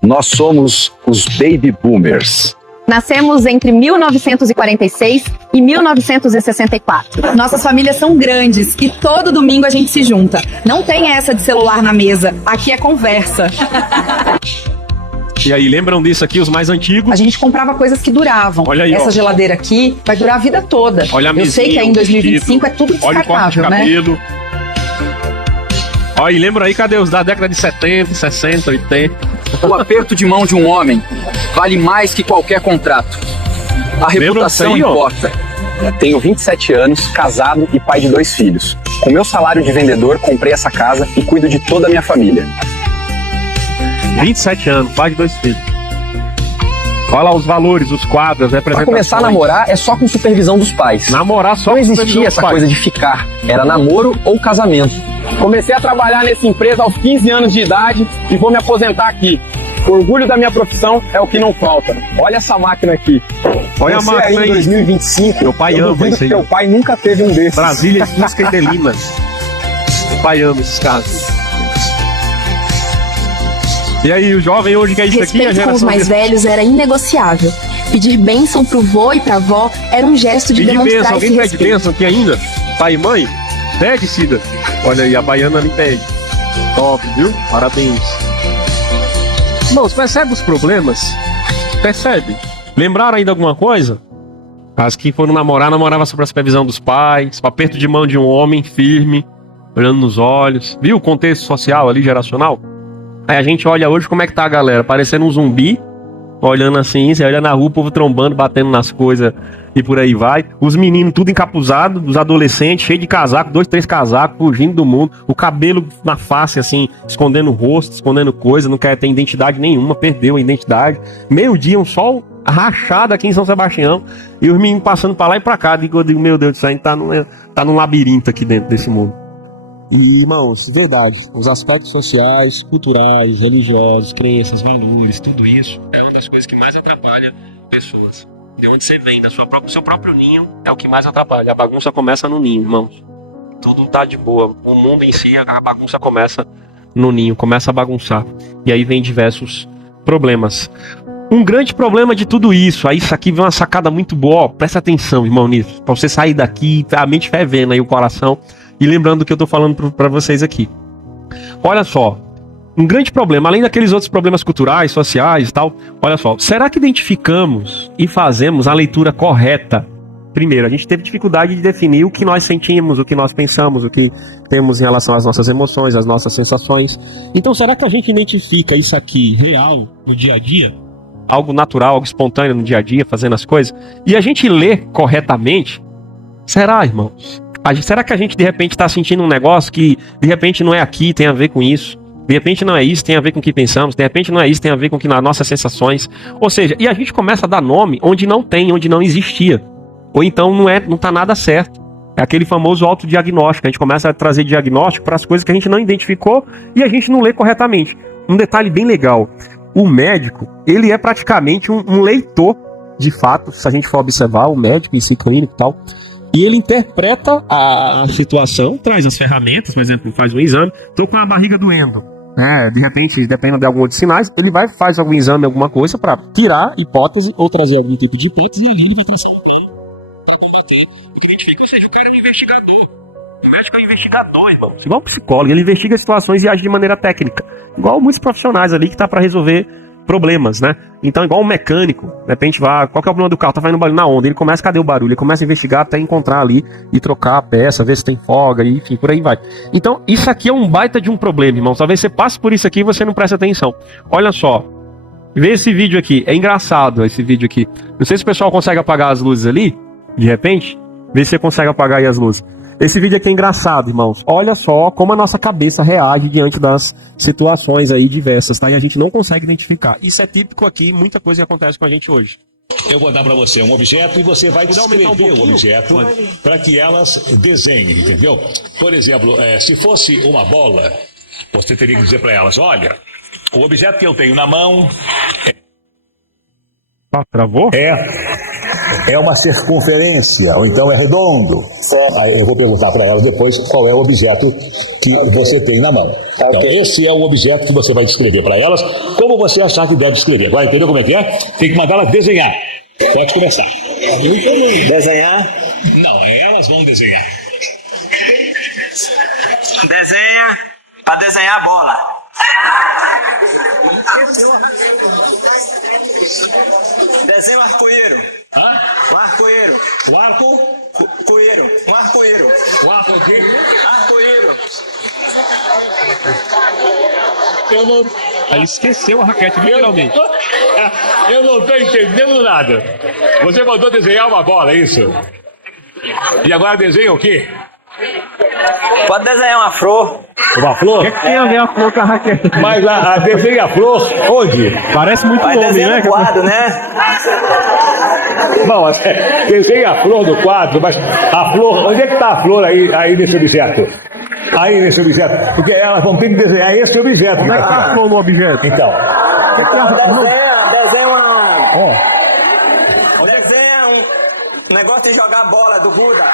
Nós somos os Baby Boomers. Nascemos entre 1946 e 1964. Nossas famílias são grandes e todo domingo a gente se junta. Não tem essa de celular na mesa. Aqui é conversa. E aí, lembram disso aqui, os mais antigos? A gente comprava coisas que duravam. Olha aí, essa ó. geladeira aqui vai durar a vida toda. Olha a Eu mesinha, sei que aí em 2025 é tudo olha o corte de descartável, né? cabelo. Olha, e lembra aí, cadê os da década de 70, 60, 80? O aperto de mão de um homem vale mais que qualquer contrato. A reputação disso aí, ó? importa. Tenho 27 anos, casado e pai de 2 filhos. Com meu salário de vendedor, comprei essa casa e cuido de toda a minha família. 27 anos, pai de 2 filhos. Olha lá os valores, os quadros, Para representações. começar a namorar é só com supervisão dos pais. Namorar só Não com existia supervisão essa dos pais. coisa de ficar. Era namoro ou casamento. Comecei a trabalhar nessa empresa aos 15 anos de idade e vou me aposentar aqui. O orgulho da minha profissão é o que não falta. Olha essa máquina aqui. Olha a Você máquina aí em aí. 2025. Meu pai eu ama duvido isso aí. que teu pai nunca teve um desses. Brasília, Fusca e Delina. O pai ama esses casos. E aí, o jovem hoje quer isso aqui? A Respeito com os geração mais velhos era inegociável. Pedir bênção pro vô e pra avó era um gesto de demonstrar esse Alguém pede respeito. bênção aqui ainda? Pai e mãe? Pede, Cida. Olha aí, a baiana me pede. Top, viu? Parabéns. Irmãos, percebe os problemas? Percebe? Lembraram ainda alguma coisa? As que foram namorava sob a supervisão dos pais, o aperto de mão de um homem firme, olhando nos olhos. Viu o contexto social ali, geracional? Aí a gente olha hoje como é que tá a galera, parecendo um zumbi, olhando assim, você olha na rua, o povo trombando, batendo nas coisas e por aí vai. Os meninos tudo encapuzado, os adolescentes, cheio de casaco, 2, 3 casacos, fugindo do mundo, o cabelo na face assim, escondendo o rosto, escondendo coisa, não quer ter identidade nenhuma, perdeu a identidade. Meio-dia, um sol rachado aqui em São Sebastião, e os meninos passando pra lá e pra cá. Eu digo, meu Deus do céu, a gente tá num labirinto aqui dentro desse mundo. E, irmãos, verdade, os aspectos sociais, culturais, religiosos, crenças, valores, tudo isso é uma das coisas que mais atrapalha pessoas. De onde você vem, do seu próprio ninho, é o que mais atrapalha. A bagunça começa no ninho, irmãos. Tudo tá de boa. O mundo em si, a bagunça começa no ninho, começa a bagunçar. E aí vem diversos problemas. Um grande problema de tudo isso, aí isso aqui vem uma sacada muito boa, ó, presta atenção, irmão, nisso, pra você sair daqui, a mente fervendo aí o coração, e lembrando do que eu tô falando pra vocês aqui. Olha só, um grande problema, além daqueles outros problemas culturais, sociais e tal, olha só, será que identificamos e fazemos a leitura correta? Primeiro, a gente teve dificuldade de definir o que nós sentimos, o que nós pensamos, o que temos em relação às nossas emoções, às nossas sensações. Então, será que a gente identifica isso aqui real no dia a dia? Algo natural, algo espontâneo no dia a dia, fazendo as coisas? E a gente lê corretamente? Será, irmãos? Será que a gente de repente está sentindo um negócio que de repente não é aqui, tem a ver com isso? De repente não é isso, tem a ver com o que pensamos. De repente não é isso, tem a ver com as nossas sensações. Ou seja, e a gente começa a dar nome onde não tem, onde não existia. Ou então não tá nada certo. É aquele famoso autodiagnóstico. A gente começa a trazer diagnóstico para as coisas que a gente não identificou e a gente não lê corretamente. Um detalhe bem legal. O médico, ele é praticamente um leitor de fato, se a gente for observar, o médico em si, clínico e tal, e ele interpreta a situação, traz as ferramentas, por exemplo, faz um exame, tô com a barriga doendo, de repente, dependendo de algum outro sinais, ele faz algum exame, alguma coisa, para tirar hipótese, ou trazer algum tipo de hipótese, e ele vai traçar um plano para combater o que identifica, ou seja, o cara é um investigador. O médico é um investigador, irmão. Igual um psicólogo, ele investiga situações e age de maneira técnica. Igual muitos profissionais ali que tá para resolver problemas, né? Então, igual um mecânico, de repente qual que é o problema do carro? Tá fazendo barulho na onda, ele começa, cadê o barulho? Ele começa a investigar até encontrar ali e trocar a peça, ver se tem folga, e enfim, por aí vai. Então, isso aqui é um baita de um problema, irmão. Talvez você passe por isso aqui e você não preste atenção. Olha só, vê esse vídeo aqui, é engraçado esse vídeo aqui. Não sei se o pessoal consegue apagar as luzes ali, de repente, vê se você consegue apagar aí as luzes. Esse vídeo aqui é engraçado, irmãos. Olha só como a nossa cabeça reage diante das situações aí diversas, tá? E a gente não consegue identificar. Isso é típico aqui, muita coisa que acontece com a gente hoje. Eu vou dar para você um objeto e você vai descrever o objeto para que elas desenhem, entendeu? Por exemplo, se fosse uma bola, você teria que dizer para elas, olha, o objeto que eu tenho na mão... Travou? É uma circunferência, ou então é redondo. Aí eu vou perguntar para ela depois qual é o objeto que você tem na mão. Então, esse é o objeto que você vai descrever para elas, como você achar que deve descrever. Agora, entendeu como é que é? Tem que mandar elas desenhar. Pode começar. Desenhar? Não, elas vão desenhar. Desenha para desenhar a bola. Desenha o arco-íro. Hã? Um arco-íro. O arco? Coeiro. Um arco-íro. O arco aqui? Arco-íro. Eu não... Aí esqueceu a raquete, literalmente. Eu não estou entendendo nada. Você mandou desenhar uma bola, é isso? E agora desenha o quê? Pode desenhar uma flor. Uma flor? O que tem a ver a flor com a raquete? Mas a desenha a flor onde? Parece muito Vai homem, desenhar né? no quadro, né? Bom, desenha a flor do quadro, mas a flor, onde é que está a flor aí nesse objeto? Aí nesse objeto, porque elas vão ter que desenhar esse objeto. Como é que tá a flor no objeto? Então. Desenha uma... Desenha um negócio de jogar bola do Buda.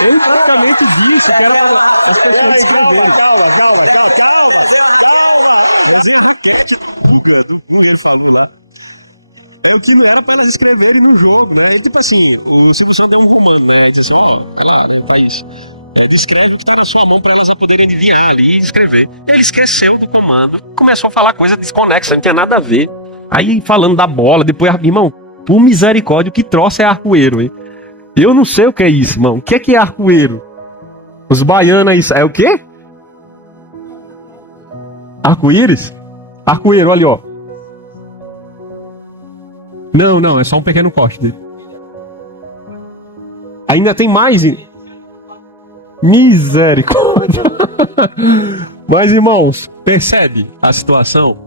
Ele praticamente disse que era as pessoas escreverem. Calma. Fazer a raquete do Buda, ele falou lá. É o que não era para elas escreverem no jogo, né? E, tipo assim, se você der um comando, né? Vai dizer assim, ó, Thaís, descreve o que tá na sua mão para elas poderem enviar ali e escrever. Ele esqueceu do comando, começou a falar coisa desconexa, não tinha nada a ver. Aí falando da bola, depois, irmão, por misericórdia, o que troço é arco-íris, hein? Eu não sei o que é isso, irmão. O que é arco-íris? Os baianos aí, é o quê? Arco-íris? Arco-íris, olha, ó. Não, é só um pequeno corte dele. Ainda tem mais. Misericórdia. Mas, irmãos, percebe a situação?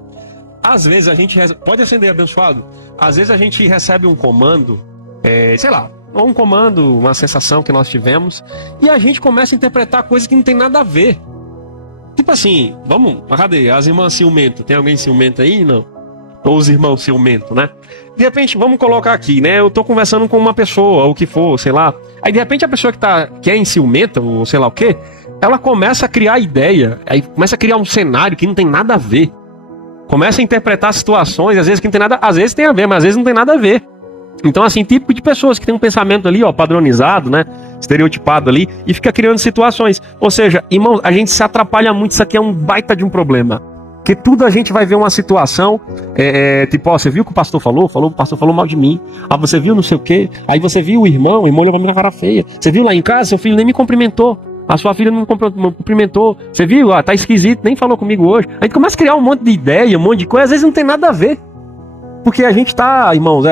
Às vezes a gente pode acender, abençoado. Às vezes a gente recebe um comando, sei lá, ou um comando, uma sensação que nós tivemos, e a gente começa a interpretar coisas que não tem nada a ver. Tipo assim, vamos, cadê? As irmãs ciumentas. Tem alguém ciumento aí? Não. Ou os irmãos ciumentos, né? De repente, vamos colocar aqui, né? Eu tô conversando com uma pessoa, ou o que for, sei lá. Aí, de repente, a pessoa que é ciumenta, ou sei lá o quê, ela começa a criar ideia, aí começa a criar um cenário que não tem nada a ver. Começa a interpretar situações, às vezes que não tem nada, às vezes tem a ver, mas às vezes não tem nada a ver. Então, assim, típico de pessoas que tem um pensamento ali, ó, padronizado, né? Estereotipado ali, e fica criando situações. Ou seja, irmão, a gente se atrapalha muito, isso aqui é um baita de um problema. Porque tudo a gente vai ver uma situação, tipo, ó, você viu o que o pastor falou? O pastor falou mal de mim. Ah, você viu não sei o quê? Aí você viu o irmão olhou pra mim com a cara feia. Você viu lá em casa, seu filho nem me cumprimentou. A sua filha não me cumprimentou. Você viu? Ah, tá esquisito, nem falou comigo hoje. A gente começa a criar um monte de ideia, um monte de coisa, às vezes não tem nada a ver. Porque a gente tá, irmãos,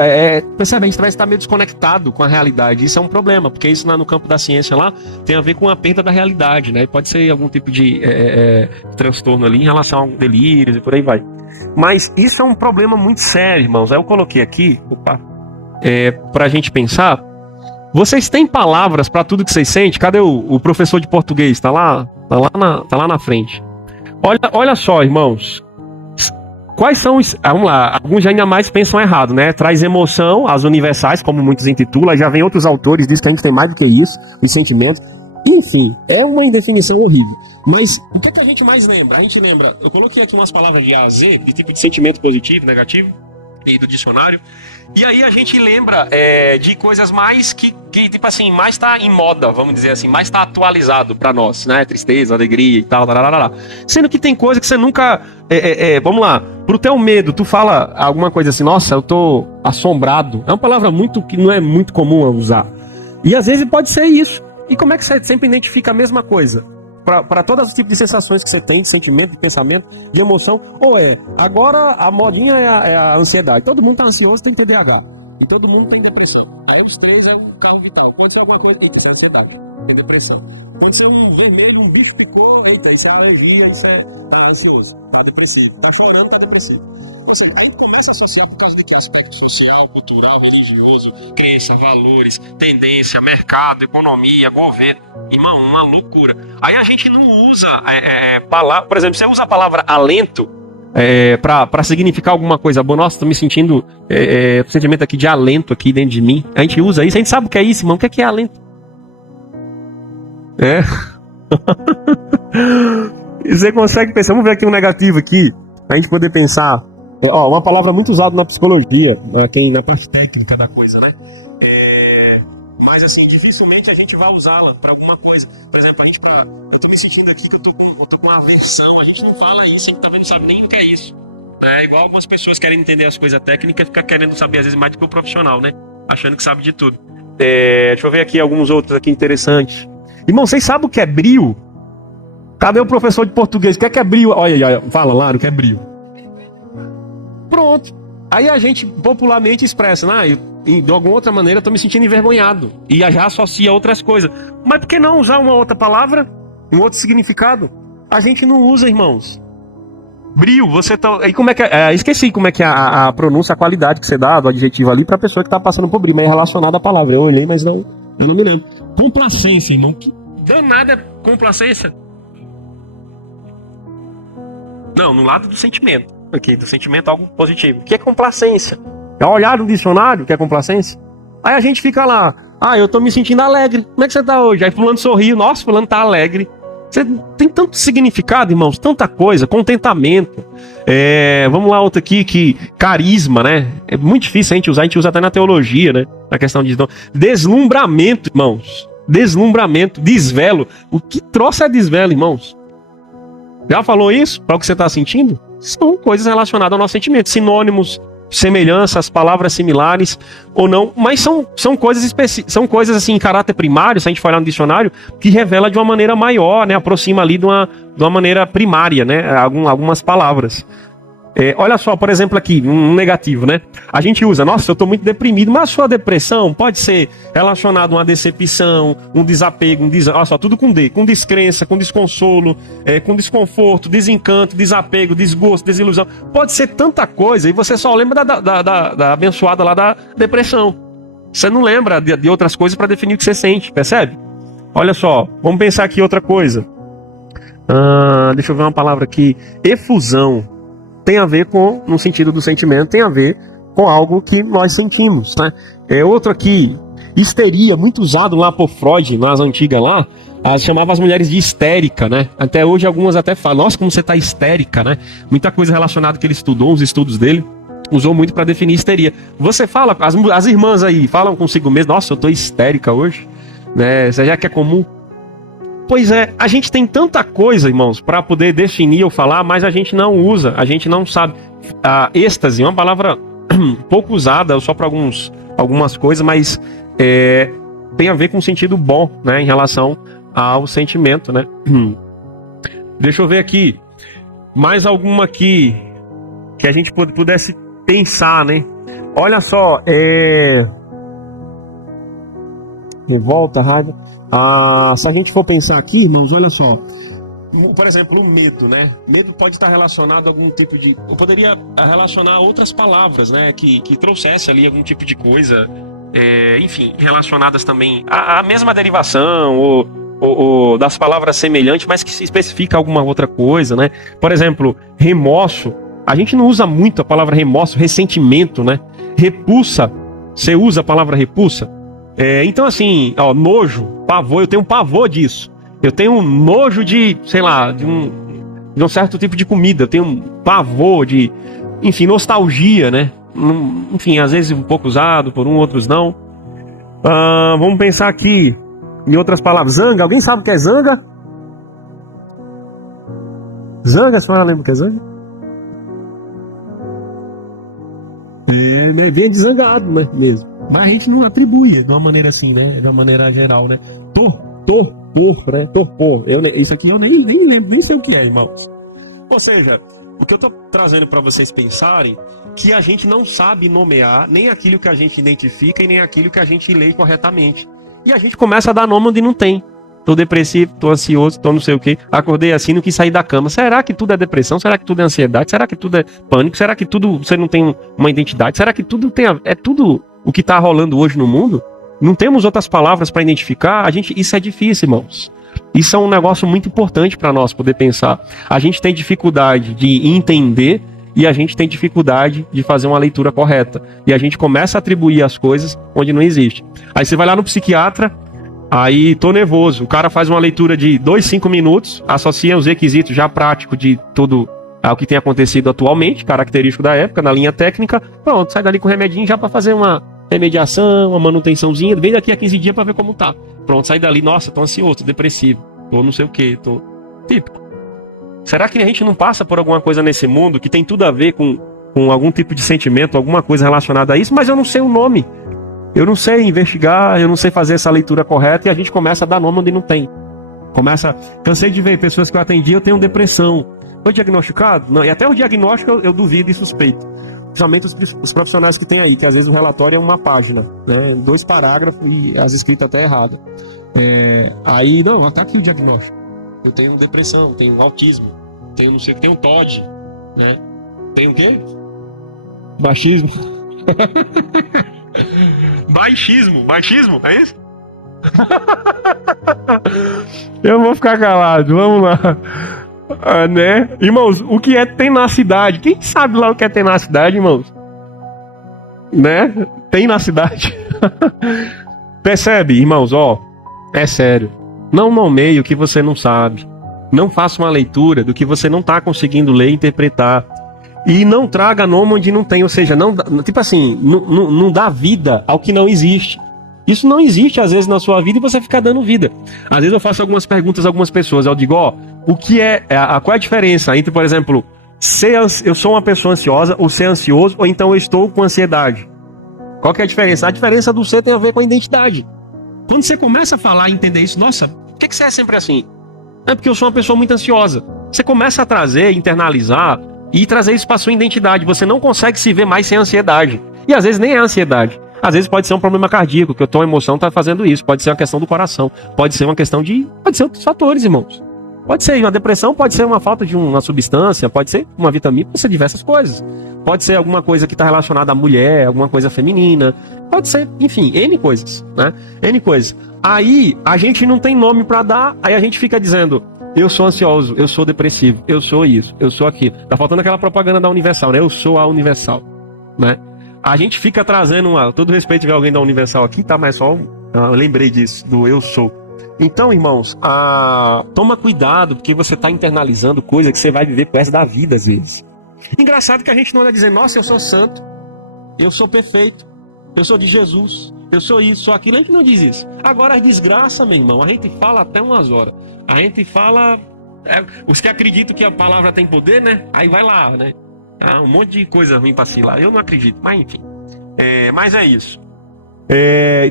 percebe, a gente parece estar meio desconectado com a realidade. Isso é um problema, porque isso lá no campo da ciência lá tem a ver com a perda da realidade, né? E pode ser algum tipo de transtorno ali em relação a delírios e por aí vai. Mas isso é um problema muito sério, irmãos. Aí eu coloquei aqui, pra gente pensar. Vocês têm palavras para tudo que vocês sentem? Cadê o professor de português? Tá lá na frente. Olha só, irmãos. Quais são os... Vamos lá, alguns ainda mais pensam errado, né? Traz emoção, as universais, como muitos intitulam, já vem outros autores, diz que a gente tem mais do que isso, os sentimentos. Enfim, é uma indefinição horrível. Mas o que a gente mais lembra? A gente lembra, eu coloquei aqui umas palavras de A a Z, de tipo de sentimento positivo, negativo, e do dicionário. E aí a gente lembra de coisas mais que tipo assim, mais tá em moda, vamos dizer assim, mais tá atualizado pra nós, né? Tristeza, alegria e tal, sendo que tem coisa que você nunca, vamos lá, pro teu medo, tu fala alguma coisa assim, nossa, eu tô assombrado. É uma palavra que não é muito comum a usar. E às vezes pode ser isso. E como é que você sempre identifica a mesma coisa? Para todos os tipos de sensações que você tem, de sentimento, de pensamento, de emoção, agora a modinha é a ansiedade. Todo mundo tá ansioso, tem TDAH. E todo mundo tem depressão. Aí os três é um carro vital. Pode ser alguma coisa, eita, isso é ansiedade, é depressão. Pode ser um vermelho, um bicho picou, eita, isso é alergia, isso é ansioso, tá depressivo. Tá chorando, tá depressivo. Ou seja, a gente começa a associar por causa de que? Aspecto social, cultural, religioso, crença, valores, tendência, mercado, economia, governo. Irmão, uma loucura. Aí a gente não usa palavra, por exemplo, você usa a palavra alento para significar alguma coisa boa. Nossa, tô me sentindo sentimento aqui de alento aqui dentro de mim. A gente usa isso, a gente sabe o que é isso, irmão. O que é alento? E você consegue pensar, vamos ver aqui um negativo aqui, a gente poder pensar. Uma palavra muito usada na psicologia, na parte técnica da coisa, né? Mas assim, dificilmente a gente vai usá-la para alguma coisa. Por exemplo, eu tô me sentindo aqui que eu tô com uma aversão, a gente não fala isso, a gente talvez não sabe nem o que é isso. É igual algumas pessoas querem entender as coisas técnicas e ficam querendo saber às vezes mais do que o profissional, né? Achando que sabe de tudo. Deixa eu ver aqui alguns outros aqui interessantes. Irmão, vocês sabem o que é brio? Cadê o professor de português? O que é brio? Olha, fala lá, o que é brio? Pronto. Aí a gente popularmente expressa, de alguma outra maneira eu tô me sentindo envergonhado. E já associa outras coisas. Mas por que não usar uma outra palavra? Um outro significado? A gente não usa, irmãos. Brio, você tá... Aí como é que esqueci como é que é a pronúncia, a qualidade que você dá do adjetivo ali pra pessoa que tá passando por brio, mas é relacionada à palavra. Eu olhei, mas eu não me lembro. Complacência, irmão. Que danada é complacência? Não, no lado do sentimento. Aqui, do sentimento algo positivo. O que é complacência? É olhar no dicionário, que é complacência? Aí a gente fica lá, eu tô me sentindo alegre. Como é que você tá hoje? Aí fulano sorriu, nossa, fulano tá alegre. Você tem tanto significado, irmãos, tanta coisa, contentamento. Vamos lá, outra aqui, que carisma, né? É muito difícil a gente usa até na teologia, né? Na questão de deslumbramento, irmãos. Deslumbramento, desvelo. O que troço é desvelo, irmãos? Já falou isso? Para o que você está sentindo? São coisas relacionadas ao nosso sentimento, sinônimos, semelhanças, palavras similares ou não, mas são coisas específicas, são coisas assim em caráter primário, se a gente for olhar no dicionário, que revela de uma maneira maior, né? Aproxima ali de uma maneira primária, né? Algumas palavras. Olha só, por exemplo, aqui, um negativo, né? A gente usa, nossa, eu estou muito deprimido, mas a sua depressão pode ser relacionada a uma decepção, um desapego, olha só, tudo com D, com descrença, com desconsolo, com desconforto, desencanto, desapego, desgosto, desilusão. Pode ser tanta coisa e você só lembra da abençoada lá da depressão. Você não lembra de outras coisas para definir o que você sente, percebe? Olha só, vamos pensar aqui outra coisa. Deixa eu ver uma palavra aqui. Efusão. Tem a ver com, no sentido do sentimento, tem a ver com algo que nós sentimos, né? Outro aqui, histeria, muito usado lá por Freud, nas antigas lá, chamava as mulheres de histérica, né? Até hoje algumas até falam, nossa, como você tá histérica, né? Muita coisa relacionada que ele estudou, os estudos dele, usou muito para definir histeria. Você fala, as irmãs aí, falam consigo mesmo, nossa, eu tô histérica hoje, né? Isso já que é comum. Pois é, a gente tem tanta coisa, irmãos, para poder definir ou falar, mas a gente não usa, a gente não sabe. Êxtase é uma palavra pouco usada, só para algumas coisas, mas tem a ver com um sentido bom, né, em relação ao sentimento, né? Deixa eu ver aqui, mais alguma aqui que a gente pudesse pensar, né? Olha só, revolta, raiva. Se a gente for pensar aqui, irmãos, olha só. Por exemplo, o medo, né? Medo pode estar relacionado a algum tipo de... Eu poderia relacionar a outras palavras, né? Que trouxesse ali algum tipo de coisa, enfim, relacionadas também à mesma derivação ou das palavras semelhantes, mas que se especifica alguma outra coisa, né? Por exemplo, remorso. A gente não usa muito a palavra remorso, ressentimento, né? Repulsa. Você usa a palavra repulsa? Então, assim, nojo, pavor, eu tenho um pavor disso. Eu tenho um nojo de, sei lá, de um certo tipo de comida. Eu tenho um pavor de, enfim, nostalgia, né? Enfim, às vezes um pouco usado por outros não. Vamos pensar aqui em outras palavras. Zanga, alguém sabe o que é zanga? Zanga, a senhora lembra o que é zanga? Vem de zangado, né, mesmo. Mas a gente não atribui de uma maneira assim, né? De uma maneira geral, né? Torpor, né? Torpor. Isso aqui eu nem lembro, nem sei o que é, irmãos. Ou seja, o que eu tô trazendo para vocês pensarem, que a gente não sabe nomear nem aquilo que a gente identifica e nem aquilo que a gente lê corretamente. E a gente começa a dar nome onde não tem. Tô depressivo, tô ansioso, tô não sei o quê. Acordei assim, não quis sair da cama. Será que tudo é depressão? Será que tudo é ansiedade? Será que tudo é pânico? Será que tudo você não tem uma identidade? Será que tudo é tudo o que está rolando hoje no mundo? Não temos outras palavras para identificar? Isso é difícil, irmãos. Isso é um negócio muito importante para nós poder pensar. A gente tem dificuldade de entender e a gente tem dificuldade de fazer uma leitura correta. E a gente começa a atribuir as coisas onde não existe. Aí você vai lá no psiquiatra, aí tô nervoso. O cara faz uma leitura de 2-5 minutos, associa os requisitos já práticos de tudo o que tem acontecido atualmente, característico da época, na linha técnica. Pronto, sai dali com o remedinho já para fazer uma remediação, uma manutençãozinha. Vem daqui a 15 dias para ver como tá. Pronto, sai dali, nossa, tô ansioso, tô depressivo, tô não sei o que, tô típico. Será que a gente não passa por alguma coisa nesse mundo que tem tudo a ver com algum tipo de sentimento, alguma coisa relacionada a isso, mas eu não sei o nome. Eu não sei investigar, eu não sei fazer essa leitura correta e a gente começa a dar nome onde não tem. Cansei de ver pessoas que eu atendi, eu tenho depressão. Foi diagnosticado? Não, e até o diagnóstico eu duvido e suspeito. Principalmente os profissionais que tem aí, que às vezes o relatório é uma página, né? 2 parágrafos e as escritas até erradas. Aí, não, tá aqui o diagnóstico. Eu tenho depressão, tenho autismo, tenho não sei o que, tenho TOD, né? Tenho o quê? Baixismo. Baixismo, é isso? Eu vou ficar calado, vamos lá. Né? Irmãos, o que é tenacidade? Quem sabe lá o que é tenacidade, irmãos? Né? Tenacidade. Percebe, irmãos, é sério. Não nomeie o que você não sabe. Não faça uma leitura do que você não está conseguindo ler e interpretar. E não traga nome onde não tem, ou seja, não, tipo assim, não dá vida ao que não existe. Isso não existe às vezes na sua vida e você fica dando vida. Às vezes eu faço algumas perguntas a algumas pessoas, eu digo, ó, qual é a diferença entre, por exemplo, eu sou uma pessoa ansiosa ou ser ansioso, ou então eu estou com ansiedade? Qual que é a diferença? A diferença do ser tem a ver com a identidade. Quando você começa a falar e entender isso, nossa, por que você é sempre assim? É porque eu sou uma pessoa muito ansiosa. Você começa a trazer, internalizar e trazer isso para sua identidade. Você não consegue se ver mais sem ansiedade. E às vezes nem é ansiedade. Às vezes pode ser um problema cardíaco, que a tua emoção está fazendo isso. Pode ser uma questão do coração. Pode ser uma questão pode ser outros fatores, irmãos. Pode ser uma depressão, pode ser uma falta de uma substância, pode ser uma vitamina, pode ser diversas coisas. Pode ser alguma coisa que está relacionada à mulher, alguma coisa feminina. Pode ser, enfim, N coisas, né? N coisas. Aí a gente não tem nome para dar, aí a gente fica dizendo, eu sou ansioso, eu sou depressivo, eu sou isso, eu sou aquilo. Tá faltando aquela propaganda da Universal, né? Eu sou a Universal, né? A gente fica trazendo todo respeito de alguém da Universal aqui, tá? Mas só eu lembrei disso, do eu sou. Então, irmãos, toma cuidado, porque você está internalizando coisa que você vai viver pro resto da vida, às vezes. Engraçado que a gente não anda dizendo, nossa, eu sou santo, eu sou perfeito, eu sou de Jesus, eu sou isso, sou aquilo. A gente não diz isso. Agora, a desgraça, meu irmão, a gente fala até umas horas. A gente fala... os que acreditam que a palavra tem poder, né? Aí vai lá, né? Um monte de coisa ruim pra se lá. Eu não acredito, mas enfim. Mas é isso.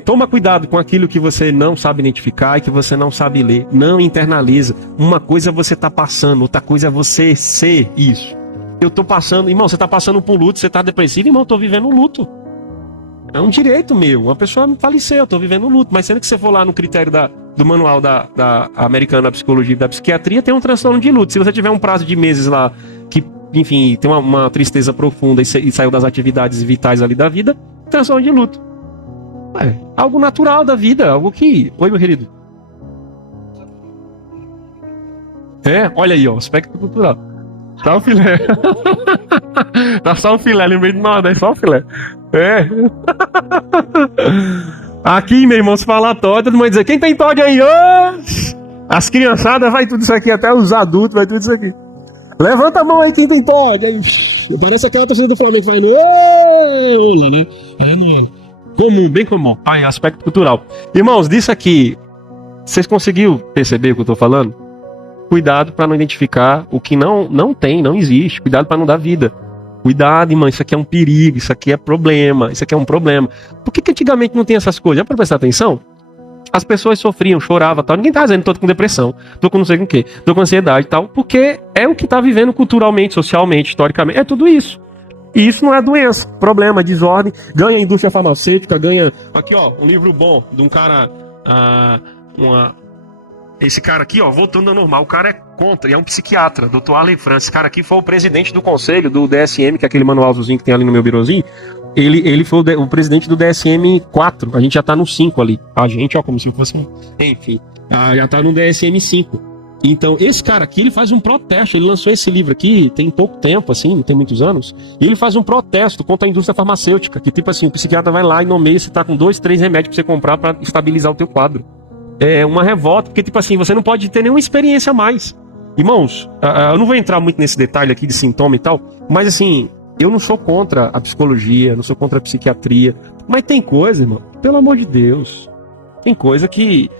Toma cuidado com aquilo que você não sabe identificar e que você não sabe ler. Não internaliza. Uma coisa você tá passando, outra coisa é você ser isso. Eu tô passando... Irmão, você tá passando por luto, você tá depressivo. Irmão, eu tô vivendo um luto. É um direito meu. Uma pessoa me faleceu, eu tô vivendo um luto. Mas sendo que você for lá no critério do manual da americana da psicologia e da psiquiatria, tem um transtorno de luto. Se você tiver um prazo de meses lá que, enfim, tem uma tristeza profunda e saiu das atividades vitais ali da vida, transtorno de luto. Algo natural da vida, algo que... Oi, meu querido. Olha aí, ó, aspecto cultural. Só o filé. Tá só o filé, lembrei de nada, é só o filé. Aqui, meu irmão, se falar Todd, todo mundo vai dizer, quem tem Todd aí? As criançadas, vai tudo isso aqui, até os adultos, vai tudo isso aqui. Levanta a mão aí, quem tem Todd. Aí, parece aquela torcida do Flamengo que vai no... Ola, né? Aí no... Comum, bem comum. Aspecto cultural. Irmãos, disso aqui, vocês conseguiram perceber o que eu tô falando? Cuidado para não identificar o que não tem, não existe. Cuidado para não dar vida. Cuidado, irmão, isso aqui é um perigo, isso aqui é problema, isso aqui é um problema. Por que antigamente não tem essas coisas? Já para prestar atenção? As pessoas sofriam, choravam, tal. Ninguém tá dizendo, tô com depressão, tô com não sei com o quê, tô com ansiedade e tal, porque é o que tá vivendo culturalmente, socialmente, historicamente, é tudo isso. E isso não é doença, problema, desordem, ganha a indústria farmacêutica, ganha... Aqui, ó, um livro bom de um cara, esse cara aqui, ó, voltando ao normal, o cara é contra, e é um psiquiatra, Dr. Arlen Francis. Esse cara aqui foi o presidente do conselho do DSM, que é aquele manualzinho que tem ali no meu birozinho. Ele foi o presidente do DSM 4, a gente já tá no 5 ali. A gente, ó, como se fosse... Enfim, já tá no DSM 5. Então, esse cara aqui, ele faz um protesto, ele lançou esse livro aqui, tem pouco tempo, assim, não tem muitos anos, e ele faz um protesto contra a indústria farmacêutica, que tipo assim, o psiquiatra vai lá e nomeia, você tá com 2, 3 remédios pra você comprar pra estabilizar o teu quadro. É uma revolta, porque tipo assim, você não pode ter nenhuma experiência a mais. Irmãos, eu não vou entrar muito nesse detalhe aqui de sintoma e tal, mas assim, eu não sou contra a psicologia, não sou contra a psiquiatria, mas tem coisa, irmão, pelo amor de Deus, tem coisa que...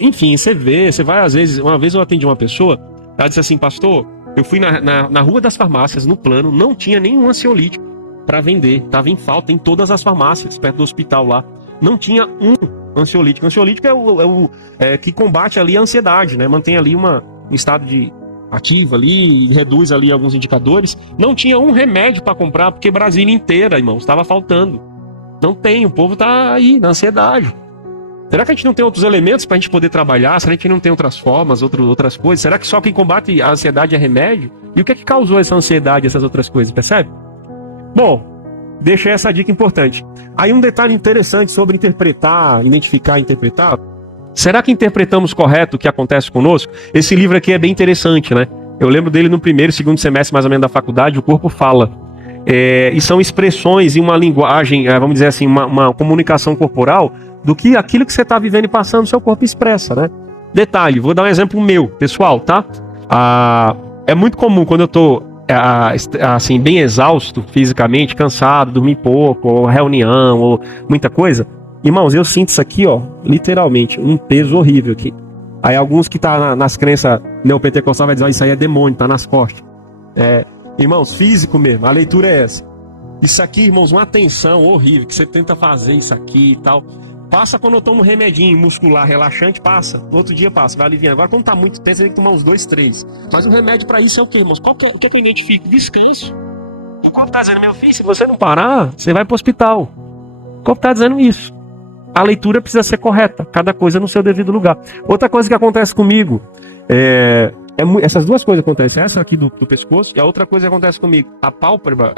Enfim, você vai às vezes... Uma vez eu atendi uma pessoa, ela disse assim, pastor, eu fui na rua das farmácias, no plano, não tinha nenhum ansiolítico para vender, tava em falta em todas as farmácias, perto do hospital lá, não tinha um ansiolítico. Ansiolítico é que combate ali a ansiedade, né? Mantém ali um estado de ativo ali, reduz ali alguns indicadores. Não tinha um remédio para comprar, porque Brasília inteira, irmão, estava faltando. Não tem, o povo tá aí, na ansiedade. Será que a gente não tem outros elementos para a gente poder trabalhar? Será que a gente não tem outras formas, outras coisas? Será que só quem combate a ansiedade é remédio? E o que é que causou essa ansiedade, essas outras coisas, percebe? Bom, deixa essa dica importante. Aí um detalhe interessante sobre interpretar, identificar e interpretar. Será que interpretamos correto o que acontece conosco? Esse livro aqui é bem interessante, né? Eu lembro dele no primeiro, segundo semestre mais ou menos da faculdade, O Corpo Fala. E são expressões e uma linguagem, vamos dizer assim, uma comunicação corporal do que aquilo que você está vivendo e passando, seu corpo expressa, né? Detalhe, vou dar um exemplo meu, pessoal, tá? É muito comum quando eu tô assim, bem exausto fisicamente, cansado, dormir pouco, ou reunião, ou muita coisa. Irmãos, eu sinto isso aqui, ó, literalmente, um peso horrível aqui. Aí alguns que tá nas crenças neopentecostais vai dizer, ó, isso aí é demônio, tá nas costas. Irmãos, físico mesmo, a leitura é essa. Isso aqui, irmãos, uma tensão horrível, que você tenta fazer isso aqui e tal. Passa quando eu tomo um remedinho muscular relaxante, passa. No outro dia passa, vai aliviando. Agora quando tá muito tenso, você tem que tomar uns 2, 3. Mas o remédio pra isso é o quê, irmãos? O que é que eu identifico? Descanso. O corpo tá dizendo, meu filho, se você não parar, você vai pro hospital. O corpo tá dizendo isso. A leitura precisa ser correta, cada coisa no seu devido lugar. Outra coisa que acontece comigo, essas duas coisas acontecem, essa aqui do pescoço, e a outra coisa que acontece comigo, a pálpebra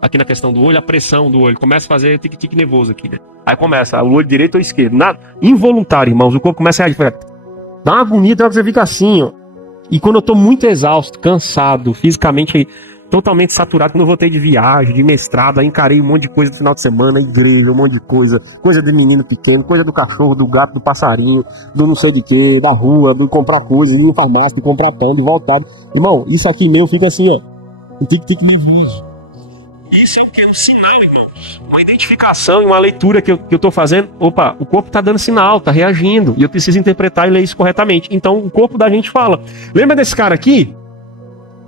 aqui na questão do olho, a pressão do olho, começa a fazer tique-tique nervoso aqui, né? Aí começa, o olho direito ou esquerdo, involuntário, irmãos, o corpo começa a reagir, dá uma agonia, você fica assim, ó. E quando eu tô muito exausto, cansado, fisicamente totalmente saturado, quando eu voltei de viagem, de mestrado, aí encarei um monte de coisa no final de semana, igreja, um monte de coisa de menino pequeno, coisa do cachorro, do gato, do passarinho, do não sei de que, da rua, do comprar coisas, ir em farmácia, de comprar pão, de voltar. Irmão, isso aqui meu fica assim, ó, um tique-tique nervoso. Isso é o que? Um sinal, irmãos. Uma identificação e uma leitura que eu tô fazendo. Opa, o corpo tá dando sinal, tá reagindo, e eu preciso interpretar e ler isso corretamente. Então o corpo da gente fala. Lembra desse cara aqui?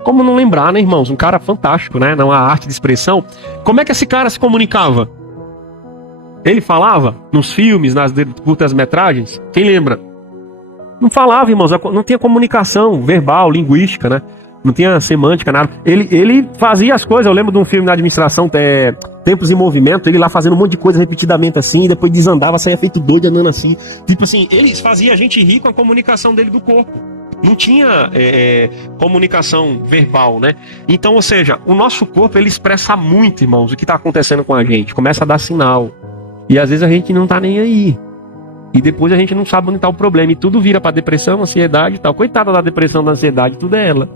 Como não lembrar, né, irmãos? Um cara fantástico, né? Não, a arte de expressão. Como é que esse cara se comunicava? Ele falava nos filmes, nas curtas-metragens? Quem lembra? Não falava, irmãos. Não tinha comunicação verbal, linguística, né? Não tinha semântica, nada. Ele fazia as coisas. Eu lembro de um filme na administração, Tempos em Movimento, ele lá fazendo um monte de coisa repetidamente assim, e depois desandava, saía feito doido andando assim. Tipo assim, ele fazia a gente rir com a comunicação dele do corpo. Não tinha comunicação verbal, né? Então, ou seja, o nosso corpo, ele expressa muito, irmãos, o que está acontecendo com a gente. Começa a dar sinal. E às vezes a gente não tá nem aí. E depois a gente não sabe onde está o problema. E tudo vira para depressão, ansiedade e tal. Coitada da depressão, da ansiedade, tudo é ela.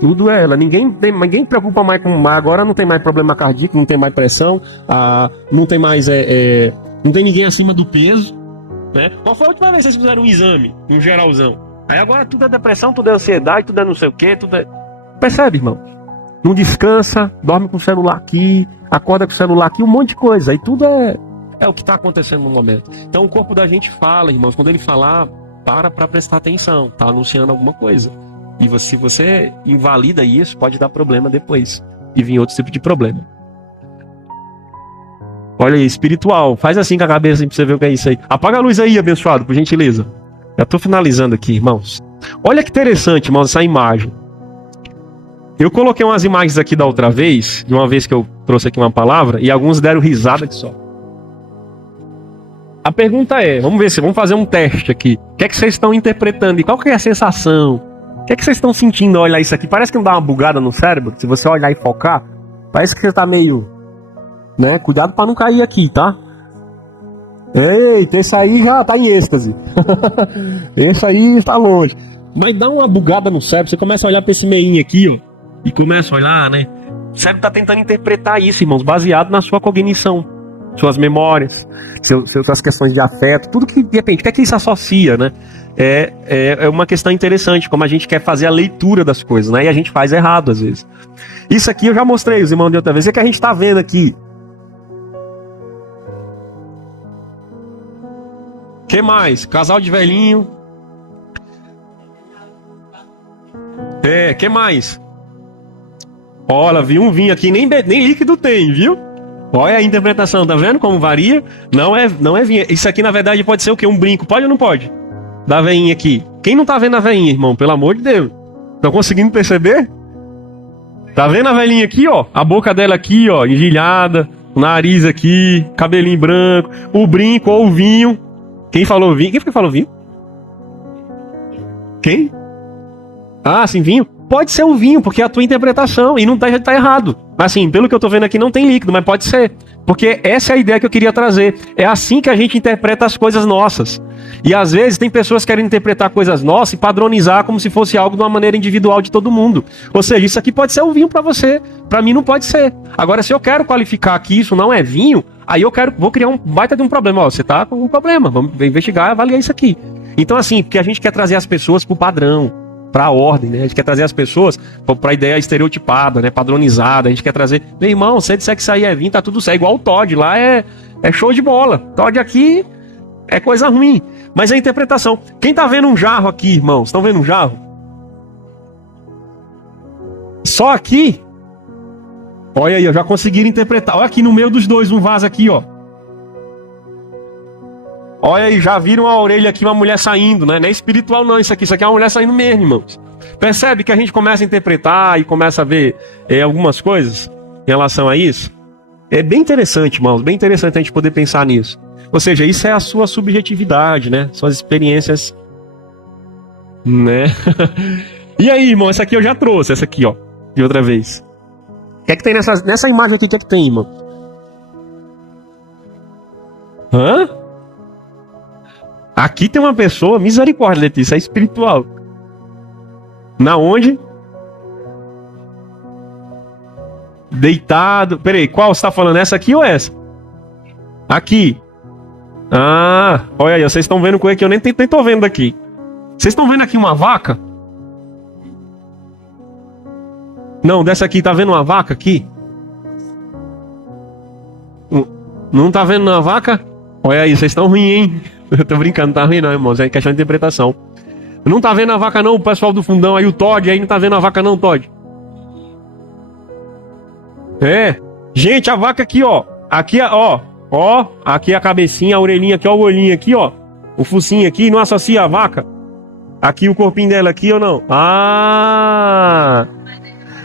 Tudo é ela. Ninguém preocupa mais com... Agora não tem mais problema cardíaco, não tem mais pressão, não tem mais... não tem ninguém acima do peso, né? Qual foi a última vez que vocês fizeram um exame, um geralzão? Aí agora tudo é depressão, tudo é ansiedade, tudo é não sei o quê, tudo é... Percebe, irmão? Não descansa, dorme com o celular aqui, acorda com o celular aqui, um monte de coisa. Aí tudo é o que está acontecendo no momento. Então o corpo da gente fala, irmãos. Quando ele falar, para prestar atenção. Tá anunciando alguma coisa. E se você invalida isso, pode dar problema depois. E vir outro tipo de problema. Olha aí, espiritual. Faz assim com a cabeça pra você ver o que é isso aí. Apaga a luz aí, abençoado, por gentileza. Já tô finalizando aqui, irmãos. Olha que interessante, irmãos, essa imagem. Eu coloquei umas imagens aqui da outra vez, de uma vez que eu trouxe aqui uma palavra, e alguns deram risada aqui só. A pergunta é, vamos fazer um teste aqui. O que é que vocês estão interpretando? E qual que é a sensação? O que é que vocês estão sentindo ao olhar isso aqui? Parece que não dá uma bugada no cérebro? Se você olhar e focar, parece que você tá meio... né? Cuidado para não cair aqui, tá? Eita, esse aí já tá em êxtase. Esse aí está longe. Mas dá uma bugada no cérebro. Você começa a olhar para esse meinho aqui, ó. E começa a olhar, né? O cérebro tá tentando interpretar isso, irmãos, baseado na sua cognição, suas memórias, suas questões de afeto, tudo que, de repente, o que é que isso associa, né? É uma questão interessante, como a gente quer fazer a leitura das coisas, né? E a gente faz errado, às vezes. Isso aqui eu já mostrei, os irmãos de outra vez. É que a gente tá vendo aqui. Que mais? Casal de velhinho. Que mais? Olha, vi um vinho aqui, nem líquido tem, viu? Olha a interpretação, tá vendo como varia? Não é vinho. Isso aqui, na verdade, pode ser o quê? Um brinco. Pode ou não pode? Da veinha aqui. Quem não tá vendo a veinha, irmão? Pelo amor de Deus. Estão conseguindo perceber? Tá vendo a velhinha aqui, ó? A boca dela aqui, ó, engelhada. O nariz aqui, cabelinho branco. O brinco ou o vinho. Quem falou vinho? Quem foi que falou vinho? Quem? Ah, sim, vinho? Pode ser o vinho, porque é a tua interpretação. E não tá errado. Assim, pelo que eu tô vendo aqui, não tem líquido, mas pode ser. Porque essa é a ideia que eu queria trazer. É assim que a gente interpreta as coisas nossas. E às vezes tem pessoas que querem interpretar coisas nossas e padronizar como se fosse algo de uma maneira individual de todo mundo. Ou seja, isso aqui pode ser o vinho pra você. Pra mim não pode ser. Agora, se eu quero qualificar que isso não é vinho, aí vou criar um baita de um problema. Ó, você tá com um problema, vamos investigar e avaliar isso aqui. Então assim, porque a gente quer trazer as pessoas pro padrão. para a ordem, né? A gente quer trazer as pessoas para a ideia estereotipada, né? Padronizada. A gente quer trazer, meu irmão, se você disser que isso aí é vinho, tá tudo certo. Igual o Todd, lá é show de bola. Todd aqui é coisa ruim. Mas é interpretação. Quem tá vendo um jarro aqui, irmãos? Estão vendo um jarro? Só aqui. Olha aí, já conseguiram interpretar. Olha aqui no meio dos dois, um vaso aqui, ó. Olha aí, já viram a orelha aqui, uma mulher saindo, né? Não é espiritual não, isso aqui é uma mulher saindo mesmo, irmãos. Percebe que a gente começa a interpretar e começa a ver algumas coisas em relação a isso? É bem interessante, irmãos, bem interessante a gente poder pensar nisso. Ou seja, isso é a sua subjetividade, né? Suas experiências, né? E aí, irmão, essa aqui eu já trouxe, essa aqui, ó, de outra vez. O que é que tem nessa imagem aqui? O que é que tem, irmão? Hã? Aqui tem uma pessoa, misericórdia, Letícia, é espiritual. Na onde? Deitado. Peraí, qual você tá falando? Essa aqui ou essa? Aqui. Ah, olha aí, vocês estão vendo coisa que eu nem tô vendo daqui. Vocês estão vendo aqui uma vaca? Não, dessa aqui, tá vendo uma vaca aqui? Não tá vendo uma vaca? Olha aí, vocês estão ruins, hein? Eu tô brincando, não tá ruim não, irmãos. É questão de interpretação. Não tá vendo a vaca não, o pessoal do fundão aí, o Todd aí, não tá vendo a vaca não, Todd? É. Gente, a vaca aqui, ó. Aqui, ó. Ó, aqui a cabecinha, a orelhinha aqui, ó, o olhinho aqui, ó. O focinho aqui, não associa a vaca? Aqui o corpinho dela aqui ou não? Ah!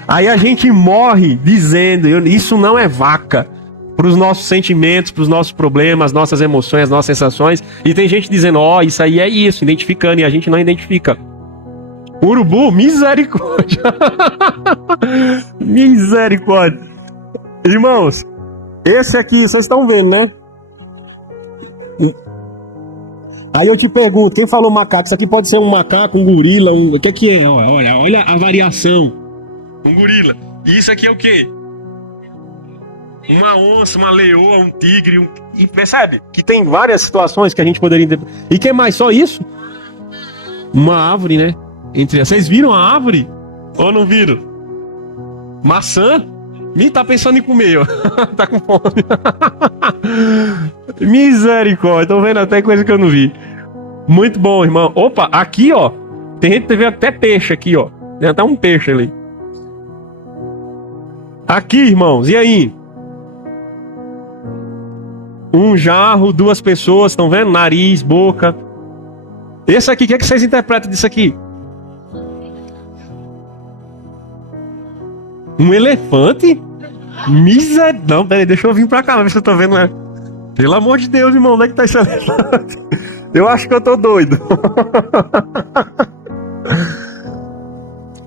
Aí a gente morre dizendo, isso não é vaca. Para os nossos sentimentos, para os nossos problemas, nossas emoções, nossas sensações. E tem gente dizendo, ó, isso aí é isso, identificando, e a gente não identifica. Urubu, misericórdia. Misericórdia. Irmãos, esse aqui, vocês estão vendo, né? Aí eu te pergunto, quem falou macaco? Isso aqui pode ser um macaco, um gorila, o que é? Olha a variação. Um gorila. E isso aqui é o quê? Uma onça, uma leoa, um tigre. E percebe? Que tem várias situações que a gente poderia interpretar. E que mais? Só isso? Uma árvore, né? Vocês viram a árvore? Ou não viram? Maçã? Tá pensando em comer, ó. Tá com fome. Misericórdia. Estão vendo até coisa que eu não vi. Muito bom, irmão. Opa, aqui, ó. Tem gente que vê até peixe aqui, ó. Tem até um peixe ali. Aqui, irmãos. E aí? Um jarro, duas pessoas, estão vendo? Nariz, boca. Esse aqui, o que é que vocês interpretam disso aqui? Um elefante? Não, peraí, deixa eu vir pra cá, ver se eu tô vendo. Né? Pelo amor de Deus, irmão, onde é que tá esse elefante? Eu acho que eu tô doido.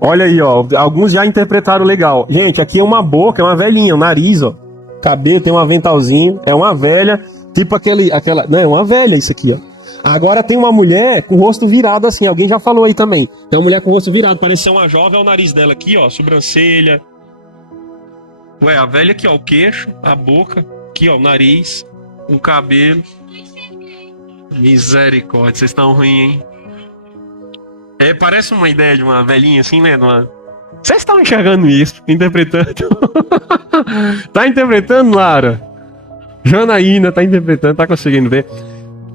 Olha aí, ó. Alguns já interpretaram legal. Gente, aqui é uma boca, é uma velhinha, um nariz, ó. Cabelo, tem um aventalzinho, é uma velha, tipo aquela, não, é uma velha isso aqui, ó. Agora tem uma mulher com o rosto virado assim, alguém já falou aí também. Tem uma mulher com o rosto virado, parece ser uma jovem, é o nariz dela aqui, ó, sobrancelha. Ué, a velha aqui, ó, o queixo, a boca, aqui, ó, o nariz, o cabelo. Misericórdia, vocês estão ruins, hein? É, parece uma ideia de uma velhinha assim, né, Vocês estão enxergando isso, interpretando. Tá interpretando, Lara? Janaína tá interpretando, tá conseguindo ver?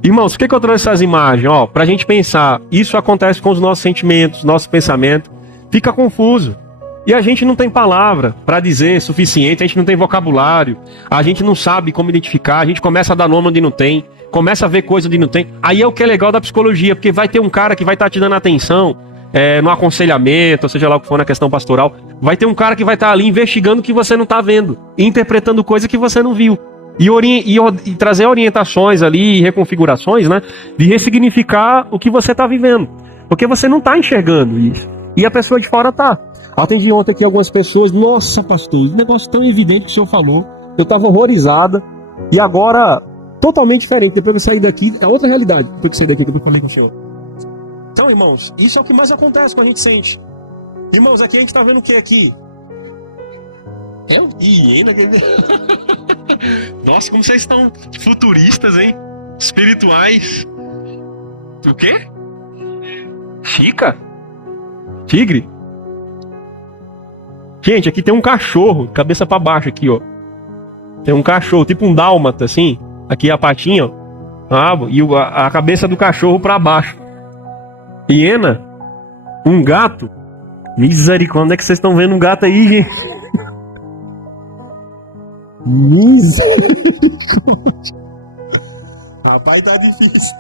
Irmãos, por que eu trouxe essas imagens? Ó, pra gente pensar, isso acontece com os nossos sentimentos, nosso pensamento, fica confuso. E a gente não tem palavra para dizer suficiente, a gente não tem vocabulário, a gente não sabe como identificar, a gente começa a dar nome onde não tem, começa a ver coisa onde não tem. Aí é o que é legal da psicologia, porque vai ter um cara que vai estar te dando atenção, no aconselhamento, ou seja lá o que for na questão pastoral, vai ter um cara que vai estar ali investigando o que você não está vendo, interpretando coisa que você não viu. E trazer orientações ali, reconfigurações, né? De ressignificar o que você está vivendo. Porque você não está enxergando isso. E a pessoa de fora tá. Atendi ontem aqui algumas pessoas. Nossa, pastor, um negócio tão evidente que o senhor falou. Eu estava horrorizada. E agora, totalmente diferente. Depois que eu sair daqui, é outra realidade. Depois que eu sair daqui, que eu falei com o senhor. Então, irmãos, isso é o que mais acontece quando a gente sente. Irmãos, aqui a gente está vendo o que aqui? É o hiena. Nossa, como vocês estão futuristas, hein? Espirituais. O quê? Chica? Tigre? Gente, aqui tem um cachorro, cabeça pra baixo aqui, ó. Tem um cachorro, tipo um dálmata, assim. Aqui a patinha, ó. E a cabeça do cachorro pra baixo. Hiena? Um gato? Misericórdia, onde é que vocês estão vendo um gato aí, gente? Misericórdia. Rapaz, tá difícil.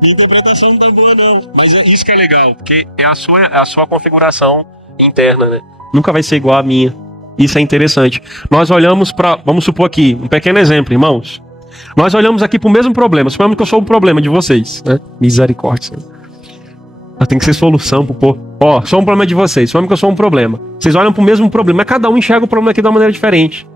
Minha interpretação não tá boa, não. Mas isso que é legal, porque é a sua configuração interna, né? Nunca vai ser igual a minha. Isso é interessante. Nós olhamos para, vamos supor aqui, um pequeno exemplo, irmãos. Nós olhamos aqui para o mesmo problema. Suponhamos que eu sou o problema de vocês, né? Misericórdia. Tem que ser solução pro povo. Ó, sou um problema de vocês. Suponhamos que eu sou um problema. Vocês olham para o mesmo problema, mas cada um enxerga o problema aqui de uma maneira diferente.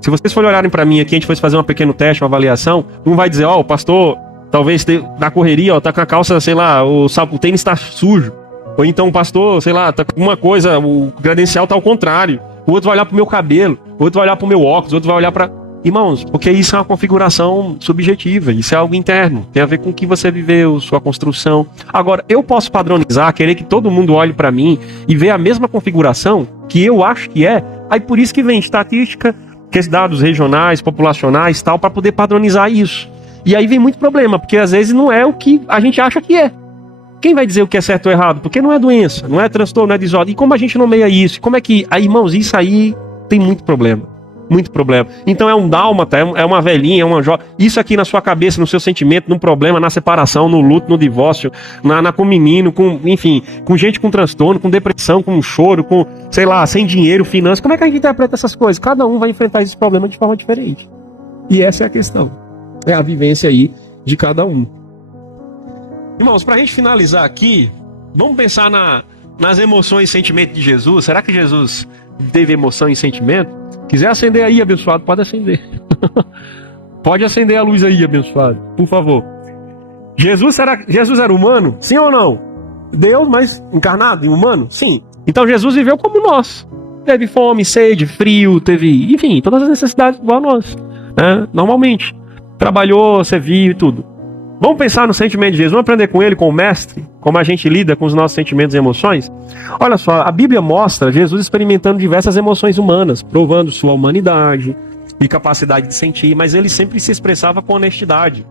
Se vocês forem olharem para mim aqui, a gente fosse fazer um pequeno teste, uma avaliação, um vai dizer, ó, o pastor talvez na correria, ó, tá com a calça, sei lá, o tênis tá sujo. Ou então o pastor, sei lá, tá com uma coisa, o credencial tá ao contrário. O outro vai olhar pro meu cabelo, o outro vai olhar pro meu óculos, o outro vai olhar para... Irmãos, porque isso é uma configuração subjetiva, isso é algo interno, tem a ver com o que você viveu, sua construção. Agora, eu posso padronizar, querer que todo mundo olhe para mim e ver a mesma configuração que eu acho que é, aí por isso que vem estatística, que esses dados regionais, populacionais, tal, para poder padronizar isso. E aí vem muito problema, porque às vezes não é o que a gente acha que é. Quem vai dizer o que é certo ou errado? Porque não é doença, não é transtorno, não é desordem. E como a gente nomeia isso? Como é que... Aí, irmãos, isso aí tem muito problema. Muito problema. Então é um dálmata, é uma velhinha, é uma jovem. Isso aqui na sua cabeça, no seu sentimento, no problema, na separação, no luto, no divórcio, com menino, enfim, com gente com transtorno, com depressão, com choro, com, sei lá, sem dinheiro, finanças. Como é que a gente interpreta essas coisas? Cada um vai enfrentar esses problemas de forma diferente. E essa é a questão. É a vivência aí de cada um. Irmãos, pra gente finalizar aqui, vamos pensar nas emoções e sentimentos de Jesus. Será que Jesus teve emoção e sentimento? Quiser acender aí, abençoado, pode acender. Pode acender a luz aí, abençoado, por favor. Jesus era humano? Sim ou não? Deus, mas encarnado e humano? Sim. Então Jesus viveu como nós. Teve fome, sede, frio, teve, enfim, todas as necessidades igual a nós, né? Normalmente. Trabalhou, serviu e tudo. Vamos pensar no sentimento de Jesus, vamos aprender com ele, com o mestre, como a gente lida com os nossos sentimentos e emoções. Olha só, a Bíblia mostra Jesus experimentando diversas emoções humanas, provando sua humanidade e capacidade de sentir, mas ele sempre se expressava com honestidade.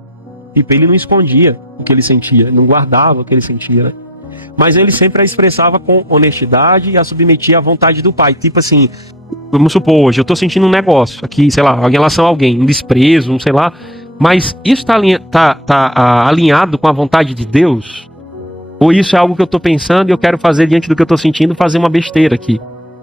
Tipo, ele não escondia o que ele sentia, não guardava o que ele sentia, né? Mas ele sempre a expressava com honestidade e a submetia à vontade do Pai. Tipo assim, vamos supor, hoje eu tô sentindo um negócio aqui, sei lá, em relação a alguém, um desprezo, um sei lá, mas isso tá alinhado com a vontade de Deus? Ou isso é algo que eu estou pensando e eu quero fazer diante do que eu estou sentindo, fazer uma besteira aqui?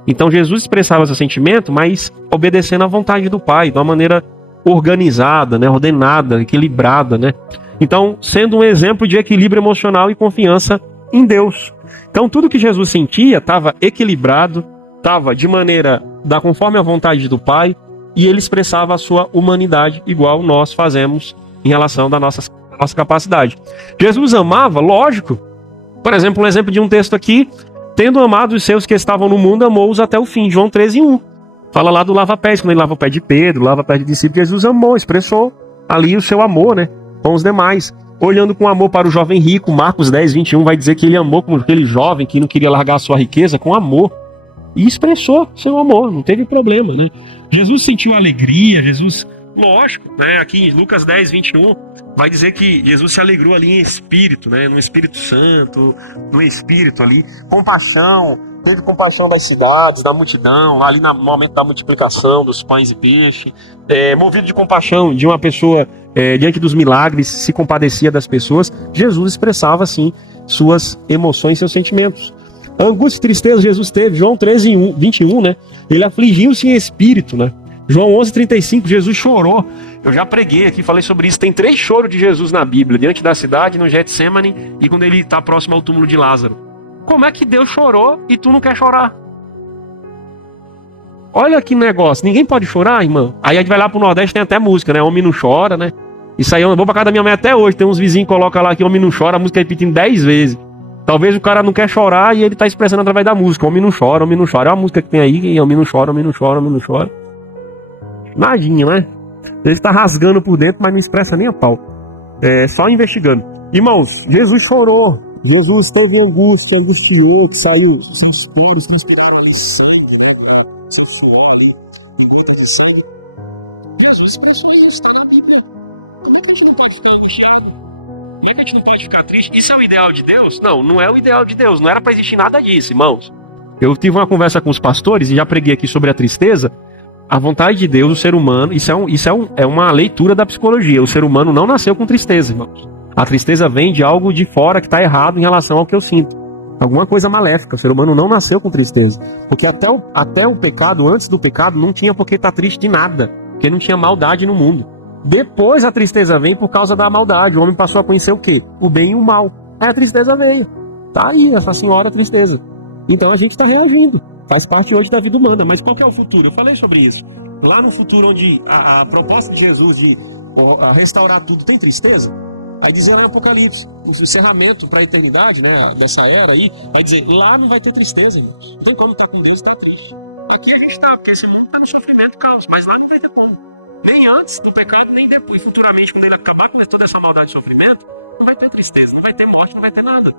Então Jesus expressava esse sentimento, mas obedecendo à vontade do Pai, de uma maneira organizada, né, ordenada, equilibrada, né? Então, sendo um exemplo de equilíbrio emocional e confiança em Deus. Então, tudo que Jesus sentia estava equilibrado, estava de maneira conforme a vontade do Pai, e ele expressava a sua humanidade, igual nós fazemos em relação da nossa capacidade. Jesus amava, lógico. Por exemplo, um exemplo de um texto aqui: tendo amado os seus que estavam no mundo, amou-os até o fim. João 13:1. Fala lá do lava-pés, quando ele lava o pé de Pedro, lava o pé de discípulo. Jesus amou, expressou ali o seu amor, né, com os demais. Olhando com amor para o jovem rico, Marcos 10:21 vai dizer que ele amou com aquele jovem que não queria largar a sua riqueza com amor. E expressou seu amor, não teve problema, né? Jesus sentiu alegria, Jesus, lógico, né? Aqui em Lucas 10:21 vai dizer que Jesus se alegrou ali em espírito, né? No Espírito Santo, no espírito ali, compaixão, teve compaixão das cidades, da multidão, ali no momento da multiplicação dos pães e peixe, movido de compaixão de uma pessoa diante dos milagres, se compadecia das pessoas. Jesus expressava assim suas emoções, seus sentimentos. A angústia e tristeza Jesus teve, João 13:21, né? Ele afligiu-se em espírito, né? João 11:35, Jesus chorou. Eu já preguei aqui, falei sobre isso. Tem 3 choros de Jesus na Bíblia: diante da cidade, no Getsemane e quando ele está próximo ao túmulo de Lázaro. Como é que Deus chorou e tu não quer chorar? Olha que negócio, ninguém pode chorar, irmão. Aí a gente vai lá pro Nordeste, tem até música, né? Homem não chora, né? Isso aí eu vou pra casa da minha mãe até hoje. Tem uns vizinhos que colocam lá que homem não chora, a música repetindo 10 vezes. Talvez o cara não quer chorar e ele tá expressando através da música. Homem não chora, homem não chora. É uma música que tem aí, homem não chora, homem não chora, homem não chora. Nadinha, né? Ele tá rasgando por dentro, mas não expressa nem a pau. Só investigando. Irmãos, Jesus chorou. Jesus teve angústia, angustiou, que saiu seus poros, transpiraram sangue, né? Seu suor, gota de sangue. Jesus passou isso, está na Bíblia. Como é que a gente não pode ficar angustiado? Como é que a gente não pode ficar triste? Isso é o ideal de Deus? Não, não é o ideal de Deus. Não era para existir nada disso, irmãos. Eu tive uma conversa com os pastores e já preguei aqui sobre a tristeza. A vontade de Deus, o ser humano, é uma leitura da psicologia. O ser humano não nasceu com tristeza, irmãos. A tristeza vem de algo de fora que está errado em relação ao que eu sinto. Alguma coisa maléfica. O ser humano não nasceu com tristeza. Porque até o pecado, antes do pecado, não tinha por que estar triste de nada. Porque não tinha maldade no mundo. Depois a tristeza vem por causa da maldade. O homem passou a conhecer o quê? O bem e o mal. Aí a tristeza veio. Tá aí, essa senhora tristeza. Então a gente está reagindo. Faz parte hoje da vida humana. Mas qual que é o futuro? Eu falei sobre isso. Lá no futuro onde a proposta de Jesus de restaurar tudo tem tristeza, aí dizer lá em Apocalipse, o encerramento para a eternidade, né, dessa era aí, vai dizer, lá não vai ter tristeza, irmãos. Então quando está com Deus, está triste. Aqui a gente está, porque esse mundo está no sofrimento e caos, mas lá não vai ter como. Nem antes do pecado, nem depois. Futuramente, quando ele acabar com toda essa maldade e sofrimento, não vai ter tristeza, não vai ter morte, não vai ter nada.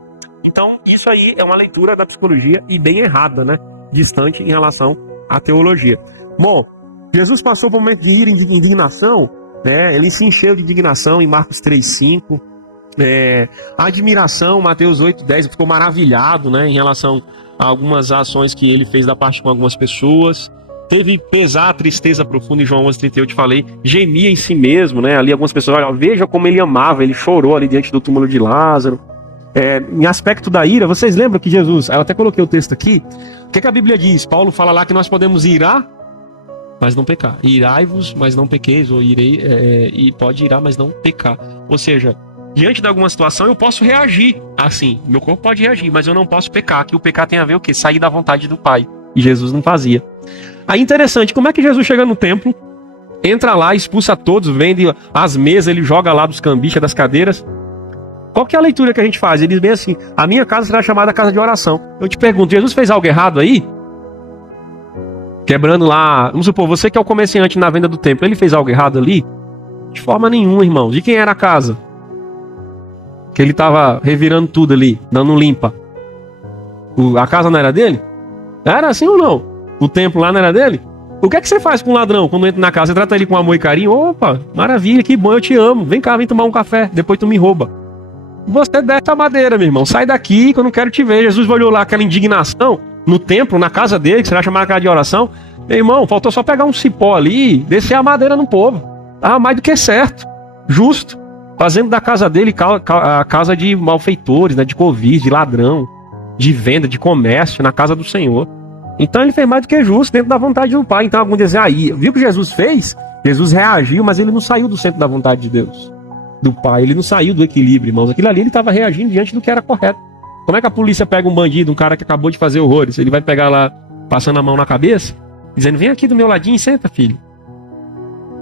Então, isso aí é uma leitura da psicologia e bem errada, né? Distante em relação à teologia. Bom, Jesus passou por um momento de ira e indignação, né? Ele se encheu de indignação em Marcos 3:5. Admiração, Mateus 8:10, ficou maravilhado, né? Em relação a algumas ações que ele fez da parte com algumas pessoas. Teve pesar, tristeza profunda em João 11:31, eu te falei, gemia em si mesmo, né? Ali algumas pessoas, olha, veja como ele amava, ele chorou ali diante do túmulo de Lázaro. Em aspecto da ira, vocês lembram que Jesus, eu até coloquei o texto aqui, o que a Bíblia diz? Paulo fala lá que nós podemos irar, mas não pecar. Irai-vos, mas não pequeis, ou e pode irar, mas não pecar. Ou seja, diante de alguma situação eu posso reagir assim, meu corpo pode reagir, mas eu não posso pecar, que o pecar tem a ver o quê? Sair da vontade do Pai, e Jesus não fazia. Aí interessante, como é que Jesus chega no templo, entra lá, expulsa todos, vende as mesas, ele joga lá dos cambistas, das cadeiras. Qual que é a leitura que a gente faz? Ele diz bem assim, a minha casa será chamada casa de oração. Eu te pergunto, Jesus fez algo errado aí? Quebrando lá, vamos supor, você que é o comerciante na venda do templo, ele fez algo errado ali? De forma nenhuma, irmão. De quem era a casa? Que ele estava revirando tudo ali, dando limpa. A casa não era dele? Era assim ou não? O templo lá não era dele? O que é que você faz com um ladrão quando entra na casa? Você trata ele com amor e carinho? Opa, maravilha, que bom, eu te amo. Vem cá, vem tomar um café, depois tu me rouba. Você desce a madeira, meu irmão. Sai daqui que eu não quero te ver. Jesus olhou lá aquela indignação no templo, na casa dele, que será chamada casa de oração. Meu irmão, faltou só pegar um cipó ali e descer a madeira no povo. Tava mais do que certo, justo. Fazendo da casa dele a casa de malfeitores, né, de covis, de ladrão, de venda, de comércio, na casa do Senhor. Então ele fez mais do que justo, dentro da vontade do Pai. Então alguns dizem, viu o que Jesus fez? Jesus reagiu, mas ele não saiu do centro da vontade de Deus, do Pai. Ele não saiu do equilíbrio, irmãos. Aquilo ali ele estava reagindo diante do que era correto. Como é que a polícia pega um bandido, um cara que acabou de fazer horrores? Ele vai pegar lá, passando a mão na cabeça, dizendo, vem aqui do meu ladinho e senta, filho.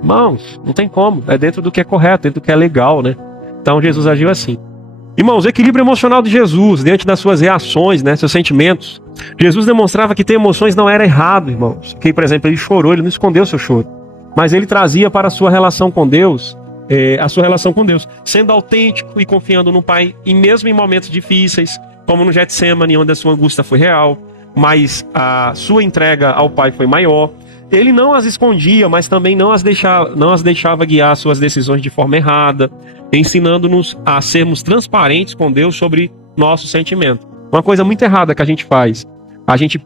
Irmãos, não tem como. É dentro do que é correto, dentro do que é legal, né? Então Jesus agiu assim. Irmãos, o equilíbrio emocional de Jesus, diante das suas reações, né, seus sentimentos. Jesus demonstrava que ter emoções não era errado, irmãos. Que, por exemplo, ele chorou, ele não escondeu seu choro. Mas ele trazia para a sua relação com Deus, sendo autêntico e confiando no Pai, e mesmo em momentos difíceis, como no Getsemane, onde a sua angústia foi real, mas a sua entrega ao Pai foi maior. Ele não as escondia, mas também não as deixava guiar suas decisões de forma errada, ensinando-nos a sermos transparentes com Deus sobre nosso sentimento. Uma coisa muito errada que a gente faz, a gente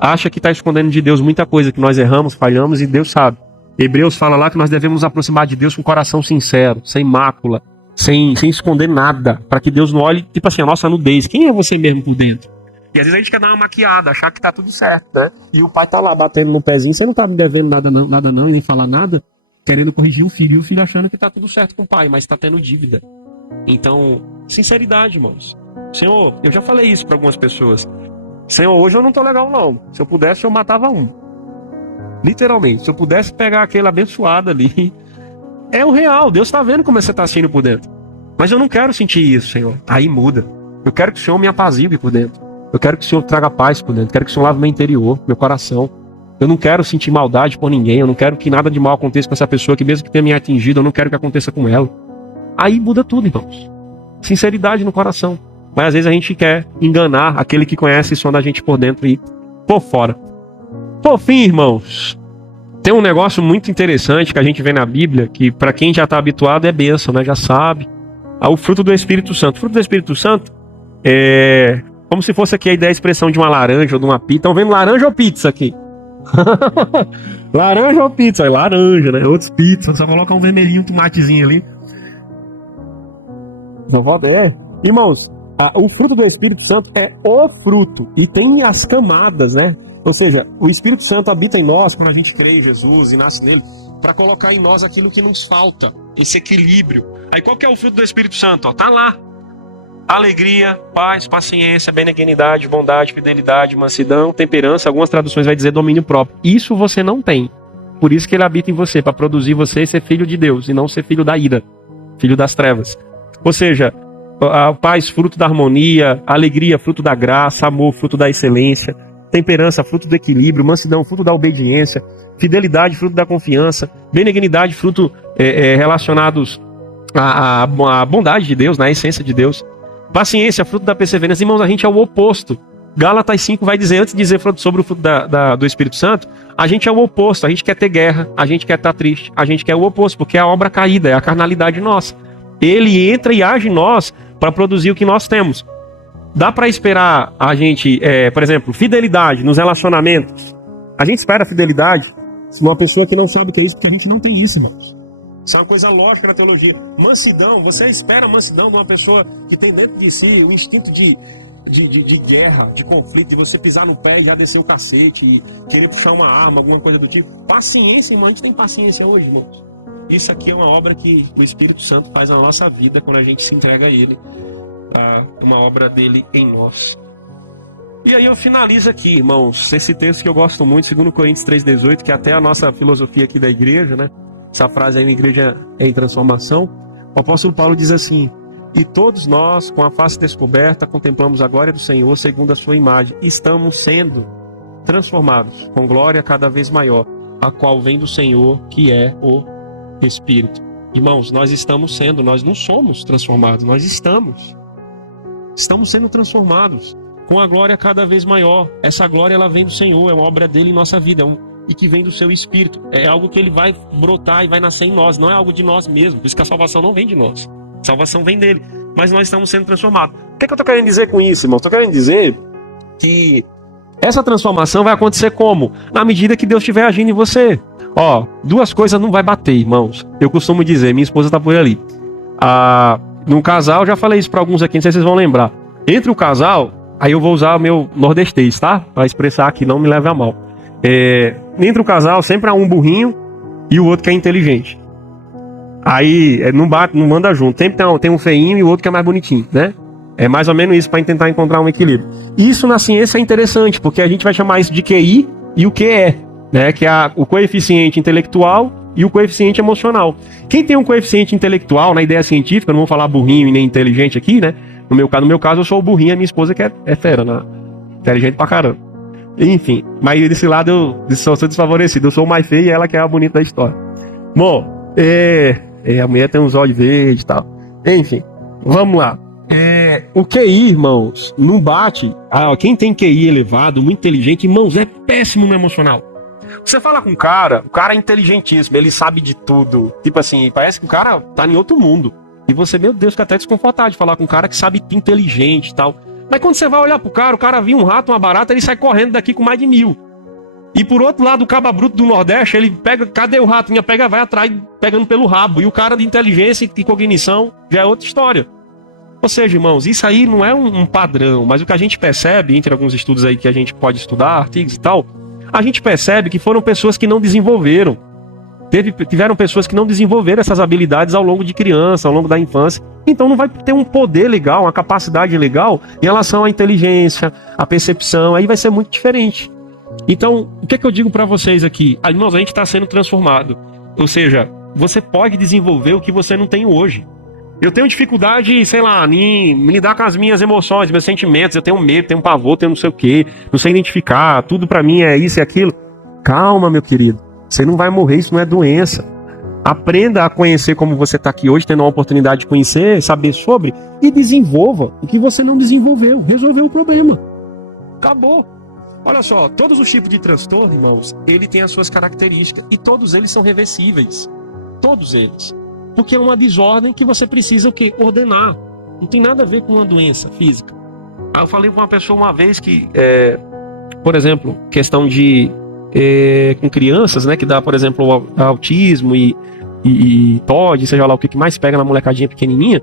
acha que está escondendo de Deus muita coisa, que nós erramos, falhamos e Deus sabe. Hebreus fala lá que nós devemos nos aproximar de Deus com o coração sincero, sem mácula, sem esconder nada, para que Deus não olhe, tipo assim, a nossa nudez. Quem é você mesmo por dentro? E às vezes a gente quer dar uma maquiada, achar que tá tudo certo, né? E o pai tá lá batendo no pezinho, você não tá me devendo nada não, e nem falar nada, querendo corrigir o filho, e o filho achando que tá tudo certo com o pai, mas tá tendo dívida. Então, sinceridade, irmãos. Senhor, eu já falei isso para algumas pessoas. Senhor, hoje eu não tô legal não. Se eu pudesse, eu matava um. Literalmente, se eu pudesse pegar aquele abençoado ali. É o real, Deus tá vendo como você tá sentindo por dentro. Mas eu não quero sentir isso, Senhor. Aí muda. Eu quero que o Senhor me apazigue por dentro. Eu quero que o Senhor traga paz por dentro. Eu quero que o Senhor lave meu interior, meu coração. Eu não quero sentir maldade por ninguém. Eu não quero que nada de mal aconteça com essa pessoa, que mesmo que tenha me atingido, eu não quero que aconteça com ela. Aí muda tudo, irmãos. Sinceridade no coração. mas às vezes a gente quer enganar aquele que conhece e sonda a gente por dentro e por fora. Por fim, irmãos, tem um negócio muito interessante que a gente vê na Bíblia, que para quem já está habituado é bênção, né? Já sabe. O fruto do Espírito Santo. O fruto do Espírito Santo é como se fosse aqui a ideia, a expressão de uma laranja ou de uma pizza. Estão vendo laranja ou pizza aqui? Laranja ou pizza? É laranja, né? Outros pizza, só coloca um vermelhinho, um tomatezinho ali. Não volta, Irmãos, o fruto do Espírito Santo é o fruto. E tem as camadas, né? Ou seja, o Espírito Santo habita em nós quando a gente crê em Jesus e nasce nele, para colocar em nós aquilo que nos falta, esse equilíbrio. Aí qual que é o fruto do Espírito Santo? Tá lá. Alegria, paz, paciência, benignidade, bondade, fidelidade, mansidão, temperança. Algumas traduções vai dizer domínio próprio. Isso você não tem. Por isso que ele habita em você, para produzir você ser filho de Deus e não ser filho da ira, filho das trevas. Ou seja, a paz, fruto da harmonia, alegria, fruto da graça, amor, fruto da excelência, temperança, fruto do equilíbrio, mansidão, fruto da obediência, fidelidade, fruto da confiança, benignidade, fruto relacionados à bondade de Deus, na essência de Deus, paciência, fruto da perseverança. Irmãos, a gente é o oposto. Gálatas 5 vai dizer, antes de dizer sobre o fruto do Espírito Santo, a gente é o oposto. A gente quer ter guerra, a gente quer estar triste, a gente quer o oposto, porque é a obra caída, é a carnalidade nossa. Ele entra e age em nós para produzir o que nós temos. Dá para esperar a gente, por exemplo, fidelidade nos relacionamentos. A gente espera fidelidade numa pessoa que não sabe o que é isso, porque a gente não tem isso, irmãos. Isso é uma coisa lógica na teologia. Mansidão, você espera mansidão de uma pessoa que tem dentro de si o instinto de guerra, de conflito, de você pisar no pé e já descer o cacete e querer puxar uma arma, alguma coisa do tipo. Paciência, irmão, a gente tem paciência hoje, irmãos. Isso aqui é uma obra que o Espírito Santo faz na nossa vida quando a gente se entrega a Ele. Uma obra dele em nós. E aí eu finalizo aqui, irmãos, esse texto que eu gosto muito, 2 Coríntios 3,18, que é até a nossa filosofia aqui da igreja, né? Essa frase aí, uma igreja em transformação. O apóstolo Paulo diz assim: e todos nós, com a face descoberta, contemplamos a glória do Senhor segundo a sua imagem. Estamos sendo transformados com glória cada vez maior, a qual vem do Senhor, que é o Espírito. Irmãos, nós estamos sendo, nós não somos transformados, nós estamos sendo transformados com a glória cada vez maior. Essa glória, ela vem do Senhor, é uma obra dele em nossa vida, e que vem do seu Espírito. É algo que ele vai brotar e vai nascer em nós, não é algo de nós mesmos. Por isso que a salvação não vem de nós, a salvação vem dele, mas nós estamos sendo transformados. O que é que eu estou querendo dizer com isso, irmão? Estou querendo dizer que essa transformação vai acontecer como? Na medida que Deus estiver agindo em você. Duas coisas não vai bater, irmãos. Eu costumo dizer, minha esposa está por ali. Num casal, já falei isso para alguns aqui, não sei se vocês vão lembrar. Entre o casal, aí eu vou usar o meu nordestês, tá? Para expressar aqui, não me leve a mal. Entre o casal, sempre há um burrinho e o outro que é inteligente. Aí não bate, não manda junto. Sempre tem um feinho e o outro que é mais bonitinho, né? É mais ou menos isso para tentar encontrar um equilíbrio. Isso na ciência é interessante, porque a gente vai chamar isso de QI e o QE, né? Que é o coeficiente intelectual e o coeficiente emocional. Quem tem um coeficiente intelectual, na ideia científica, eu não vou falar burrinho e nem inteligente aqui, né? No meu caso, eu sou o burrinho, a minha esposa que é fera, né? Inteligente pra caramba. Enfim, mas desse lado eu sou desfavorecido. Eu sou o mais feio e ela que é a bonita da história. Bom, a mulher tem uns olhos verdes e tal. Enfim, vamos lá. O QI, irmãos, não bate. Quem tem QI elevado, muito inteligente, irmãos, é péssimo no emocional. Você fala com o cara é inteligentíssimo, ele sabe de tudo. Tipo assim, parece que o cara tá em outro mundo. E você, meu Deus, fica até desconfortável de falar com um cara que sabe inteligente e tal. Mas quando você vai olhar pro cara, o cara viu um rato, uma barata, ele sai correndo daqui com mais de 1000. E por outro lado, o caba bruto do Nordeste, ele pega, cadê o rato? Vai atrás, pegando pelo rabo. E o cara de inteligência e cognição já é outra história. Ou seja, irmãos, isso aí não é um padrão, mas o que a gente percebe, entre alguns estudos aí que a gente pode estudar, artigos e tal, a gente percebe que foram pessoas que não desenvolveram. Tiveram pessoas que não desenvolveram essas habilidades ao longo de criança, ao longo da infância. Então não vai ter um poder legal, uma capacidade legal em relação à inteligência, à percepção. Aí vai ser muito diferente. Então, o que é que eu digo para vocês aqui? Irmãos, a gente está sendo transformado. Ou seja, você pode desenvolver o que você não tem hoje. Eu tenho dificuldade, sei lá, em lidar com as minhas emoções, meus sentimentos. Eu tenho medo, tenho pavor, tenho não sei o quê. Não sei identificar. Tudo para mim é isso e aquilo. Calma, meu querido. Você não vai morrer, isso não é doença. Aprenda a conhecer como você está aqui hoje, tendo a oportunidade de conhecer, saber sobre, e desenvolva o que você não desenvolveu. Resolveu o problema. Acabou. Olha só, todos os tipos de transtorno, irmãos, ele tem as suas características e todos eles são reversíveis. Todos eles. Porque é uma desordem que você precisa o quê? Ordenar. Não tem nada a ver com uma doença física. Eu falei com uma pessoa uma vez que, por exemplo, questão de com crianças, né, que dá, por exemplo, autismo e TOD, seja lá o que mais pega na molecadinha pequenininha.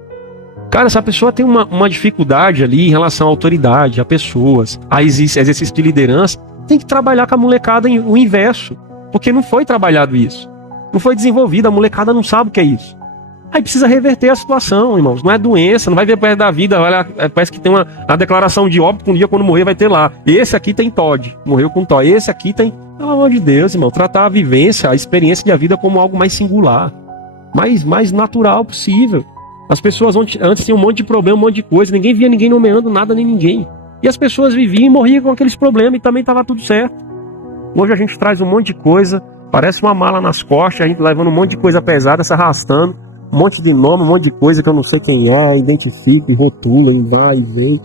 Cara, essa pessoa tem uma dificuldade ali em relação à autoridade, a pessoas, a exercício de liderança. Tem que trabalhar com a molecada o inverso, porque não foi trabalhado isso. Não foi desenvolvido, a molecada não sabe o que é isso. Aí precisa reverter a situação, irmãos. Não é doença, não vai ver perto da vida. Olha, parece que tem uma declaração de óbito, um dia quando morrer vai ter lá. Esse aqui tem TOD, morreu com TOD. Esse aqui tem... Pelo amor de Deus, irmão, tratar a vivência, a experiência de a vida como algo mais singular, mais natural possível. As pessoas antes tinham um monte de problema, um monte de coisa, ninguém via ninguém nomeando nada nem ninguém. E as pessoas viviam e morriam com aqueles problemas e também estava tudo certo. Hoje a gente traz um monte de coisa, parece uma mala nas costas, a gente levando um monte de coisa pesada, se arrastando, um monte de nome, um monte de coisa que eu não sei quem é, identifica e rotula e vai e vem.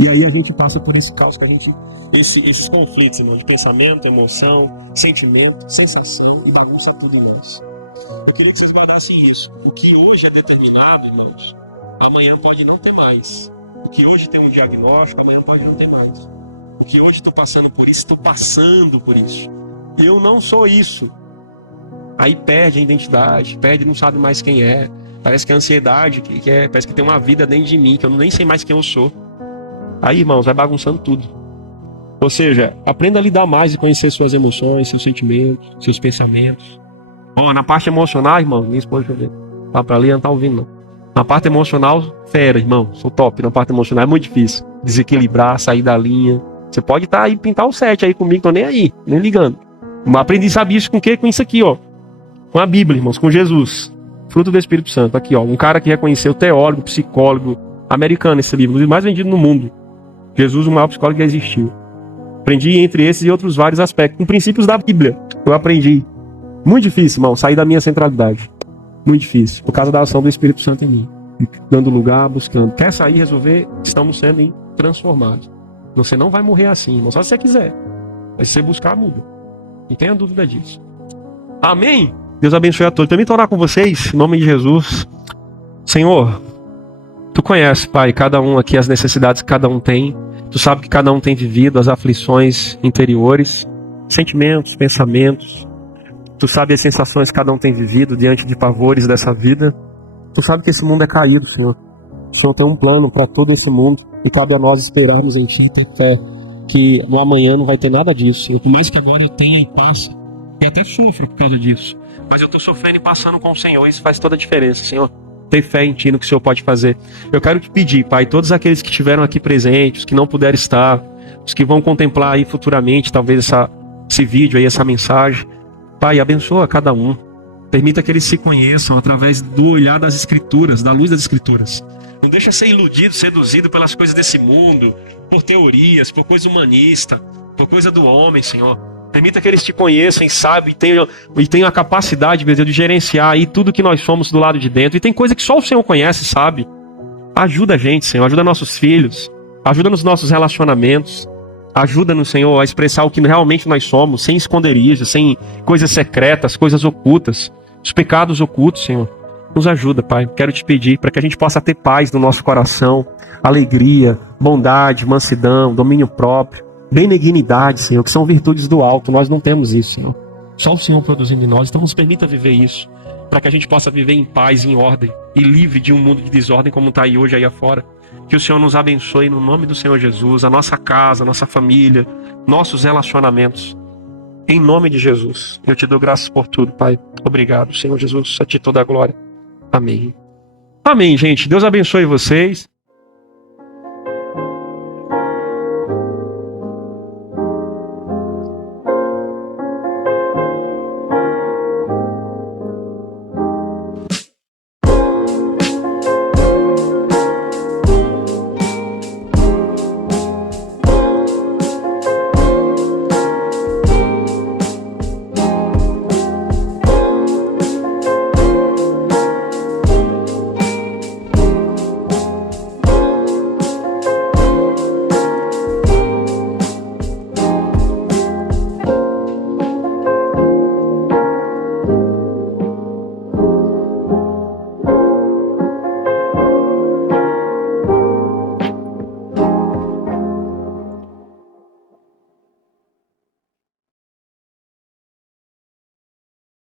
E aí a gente passa por esse caos que a gente... Esses conflitos, irmão, de pensamento, emoção, sentimento, sensação e bagunça tudo em nós. Eu queria que vocês guardassem isso. O que hoje é determinado, irmãos, amanhã pode não ter mais. O que hoje tem um diagnóstico, amanhã pode não ter mais. O que hoje estou passando por isso, estou passando por isso. Eu não sou isso. Aí perde a identidade, perde, não sabe mais quem é. Parece que a ansiedade, parece que tem uma vida dentro de mim, que eu nem sei mais quem eu sou. Aí, irmãos, vai bagunçando tudo. Ou seja, aprenda a lidar mais e conhecer suas emoções, seus sentimentos, seus pensamentos. Na parte emocional, irmão, minha esposa, deixa eu ver. Tá pra ali, não tá ouvindo, não. Na parte emocional, fera, irmão, sou top. Na parte emocional é muito difícil. Desequilibrar, sair da linha. Você pode estar aí, pintar o 7 aí comigo, tô nem aí, nem ligando. Mas aprendi a saber isso com o quê? Com isso aqui, ó. Com a Bíblia, irmãos, com Jesus. Fruto do Espírito Santo. Aqui, ó. Um cara que reconheceu, teólogo, psicólogo, americano, esse livro, o mais vendido no mundo. Jesus, o maior psicólogo que existiu. Aprendi entre esses e outros vários aspectos. Com princípios da Bíblia, eu aprendi. Muito difícil, irmão, sair da minha centralidade. Muito difícil, por causa da ação do Espírito Santo em mim. Dando lugar, buscando. Quer sair, resolver, estamos sendo transformados. Você não vai morrer assim, irmão, só se você quiser. Mas se você buscar, muda. Não tenha dúvida disso. Amém? Deus abençoe a todos. Permita orar com vocês, em nome de Jesus. Senhor, Tu conheces, Pai, cada um aqui, as necessidades que cada um tem. Tu sabe que cada um tem vivido, as aflições interiores, sentimentos, pensamentos. Tu sabe as sensações que cada um tem vivido diante de pavores dessa vida. Tu sabe que esse mundo é caído, Senhor. O Senhor tem um plano para todo esse mundo e cabe a nós esperarmos em Ti e ter fé que no amanhã não vai ter nada disso, Senhor. Por mais que agora eu tenha e passe, e até sofro por causa disso, mas eu estou sofrendo e passando com o Senhor, isso faz toda a diferença, Senhor. Ter fé em Ti, no que o Senhor pode fazer. Eu quero te pedir, Pai, todos aqueles que estiveram aqui presentes, os que não puderam estar, os que vão contemplar aí futuramente, talvez esse vídeo aí, essa mensagem, Pai, abençoa cada um. Permita que eles se conheçam através do olhar das Escrituras, da luz das Escrituras. Não deixa ser iludido, seduzido pelas coisas desse mundo, por teorias, por coisa humanista, por coisa do homem, Senhor. Permita que eles te conheçam, saibam e tenham a capacidade, meu Deus, de gerenciar aí tudo que nós somos do lado de dentro. E tem coisa que só o Senhor conhece, sabe? Ajuda a gente, Senhor. Ajuda nossos filhos. Ajuda nos nossos relacionamentos. Ajuda-nos, Senhor, a expressar o que realmente nós somos, sem esconderijo, sem coisas secretas, coisas ocultas. Os pecados ocultos, Senhor. Nos ajuda, Pai. Quero te pedir para que a gente possa ter paz no nosso coração, alegria, bondade, mansidão, domínio próprio, benignidade, Senhor, que são virtudes do alto. Nós não temos isso, Senhor. Só o Senhor produzindo em nós. Então nos permita viver isso, para que a gente possa viver em paz, em ordem e livre de um mundo de desordem como está aí hoje aí afora. Que o Senhor nos abençoe no nome do Senhor Jesus, a nossa casa, a nossa família, nossos relacionamentos. Em nome de Jesus, eu te dou graças por tudo, Pai. Obrigado, Senhor Jesus, a ti toda a glória. Amém. Amém, gente. Deus abençoe vocês.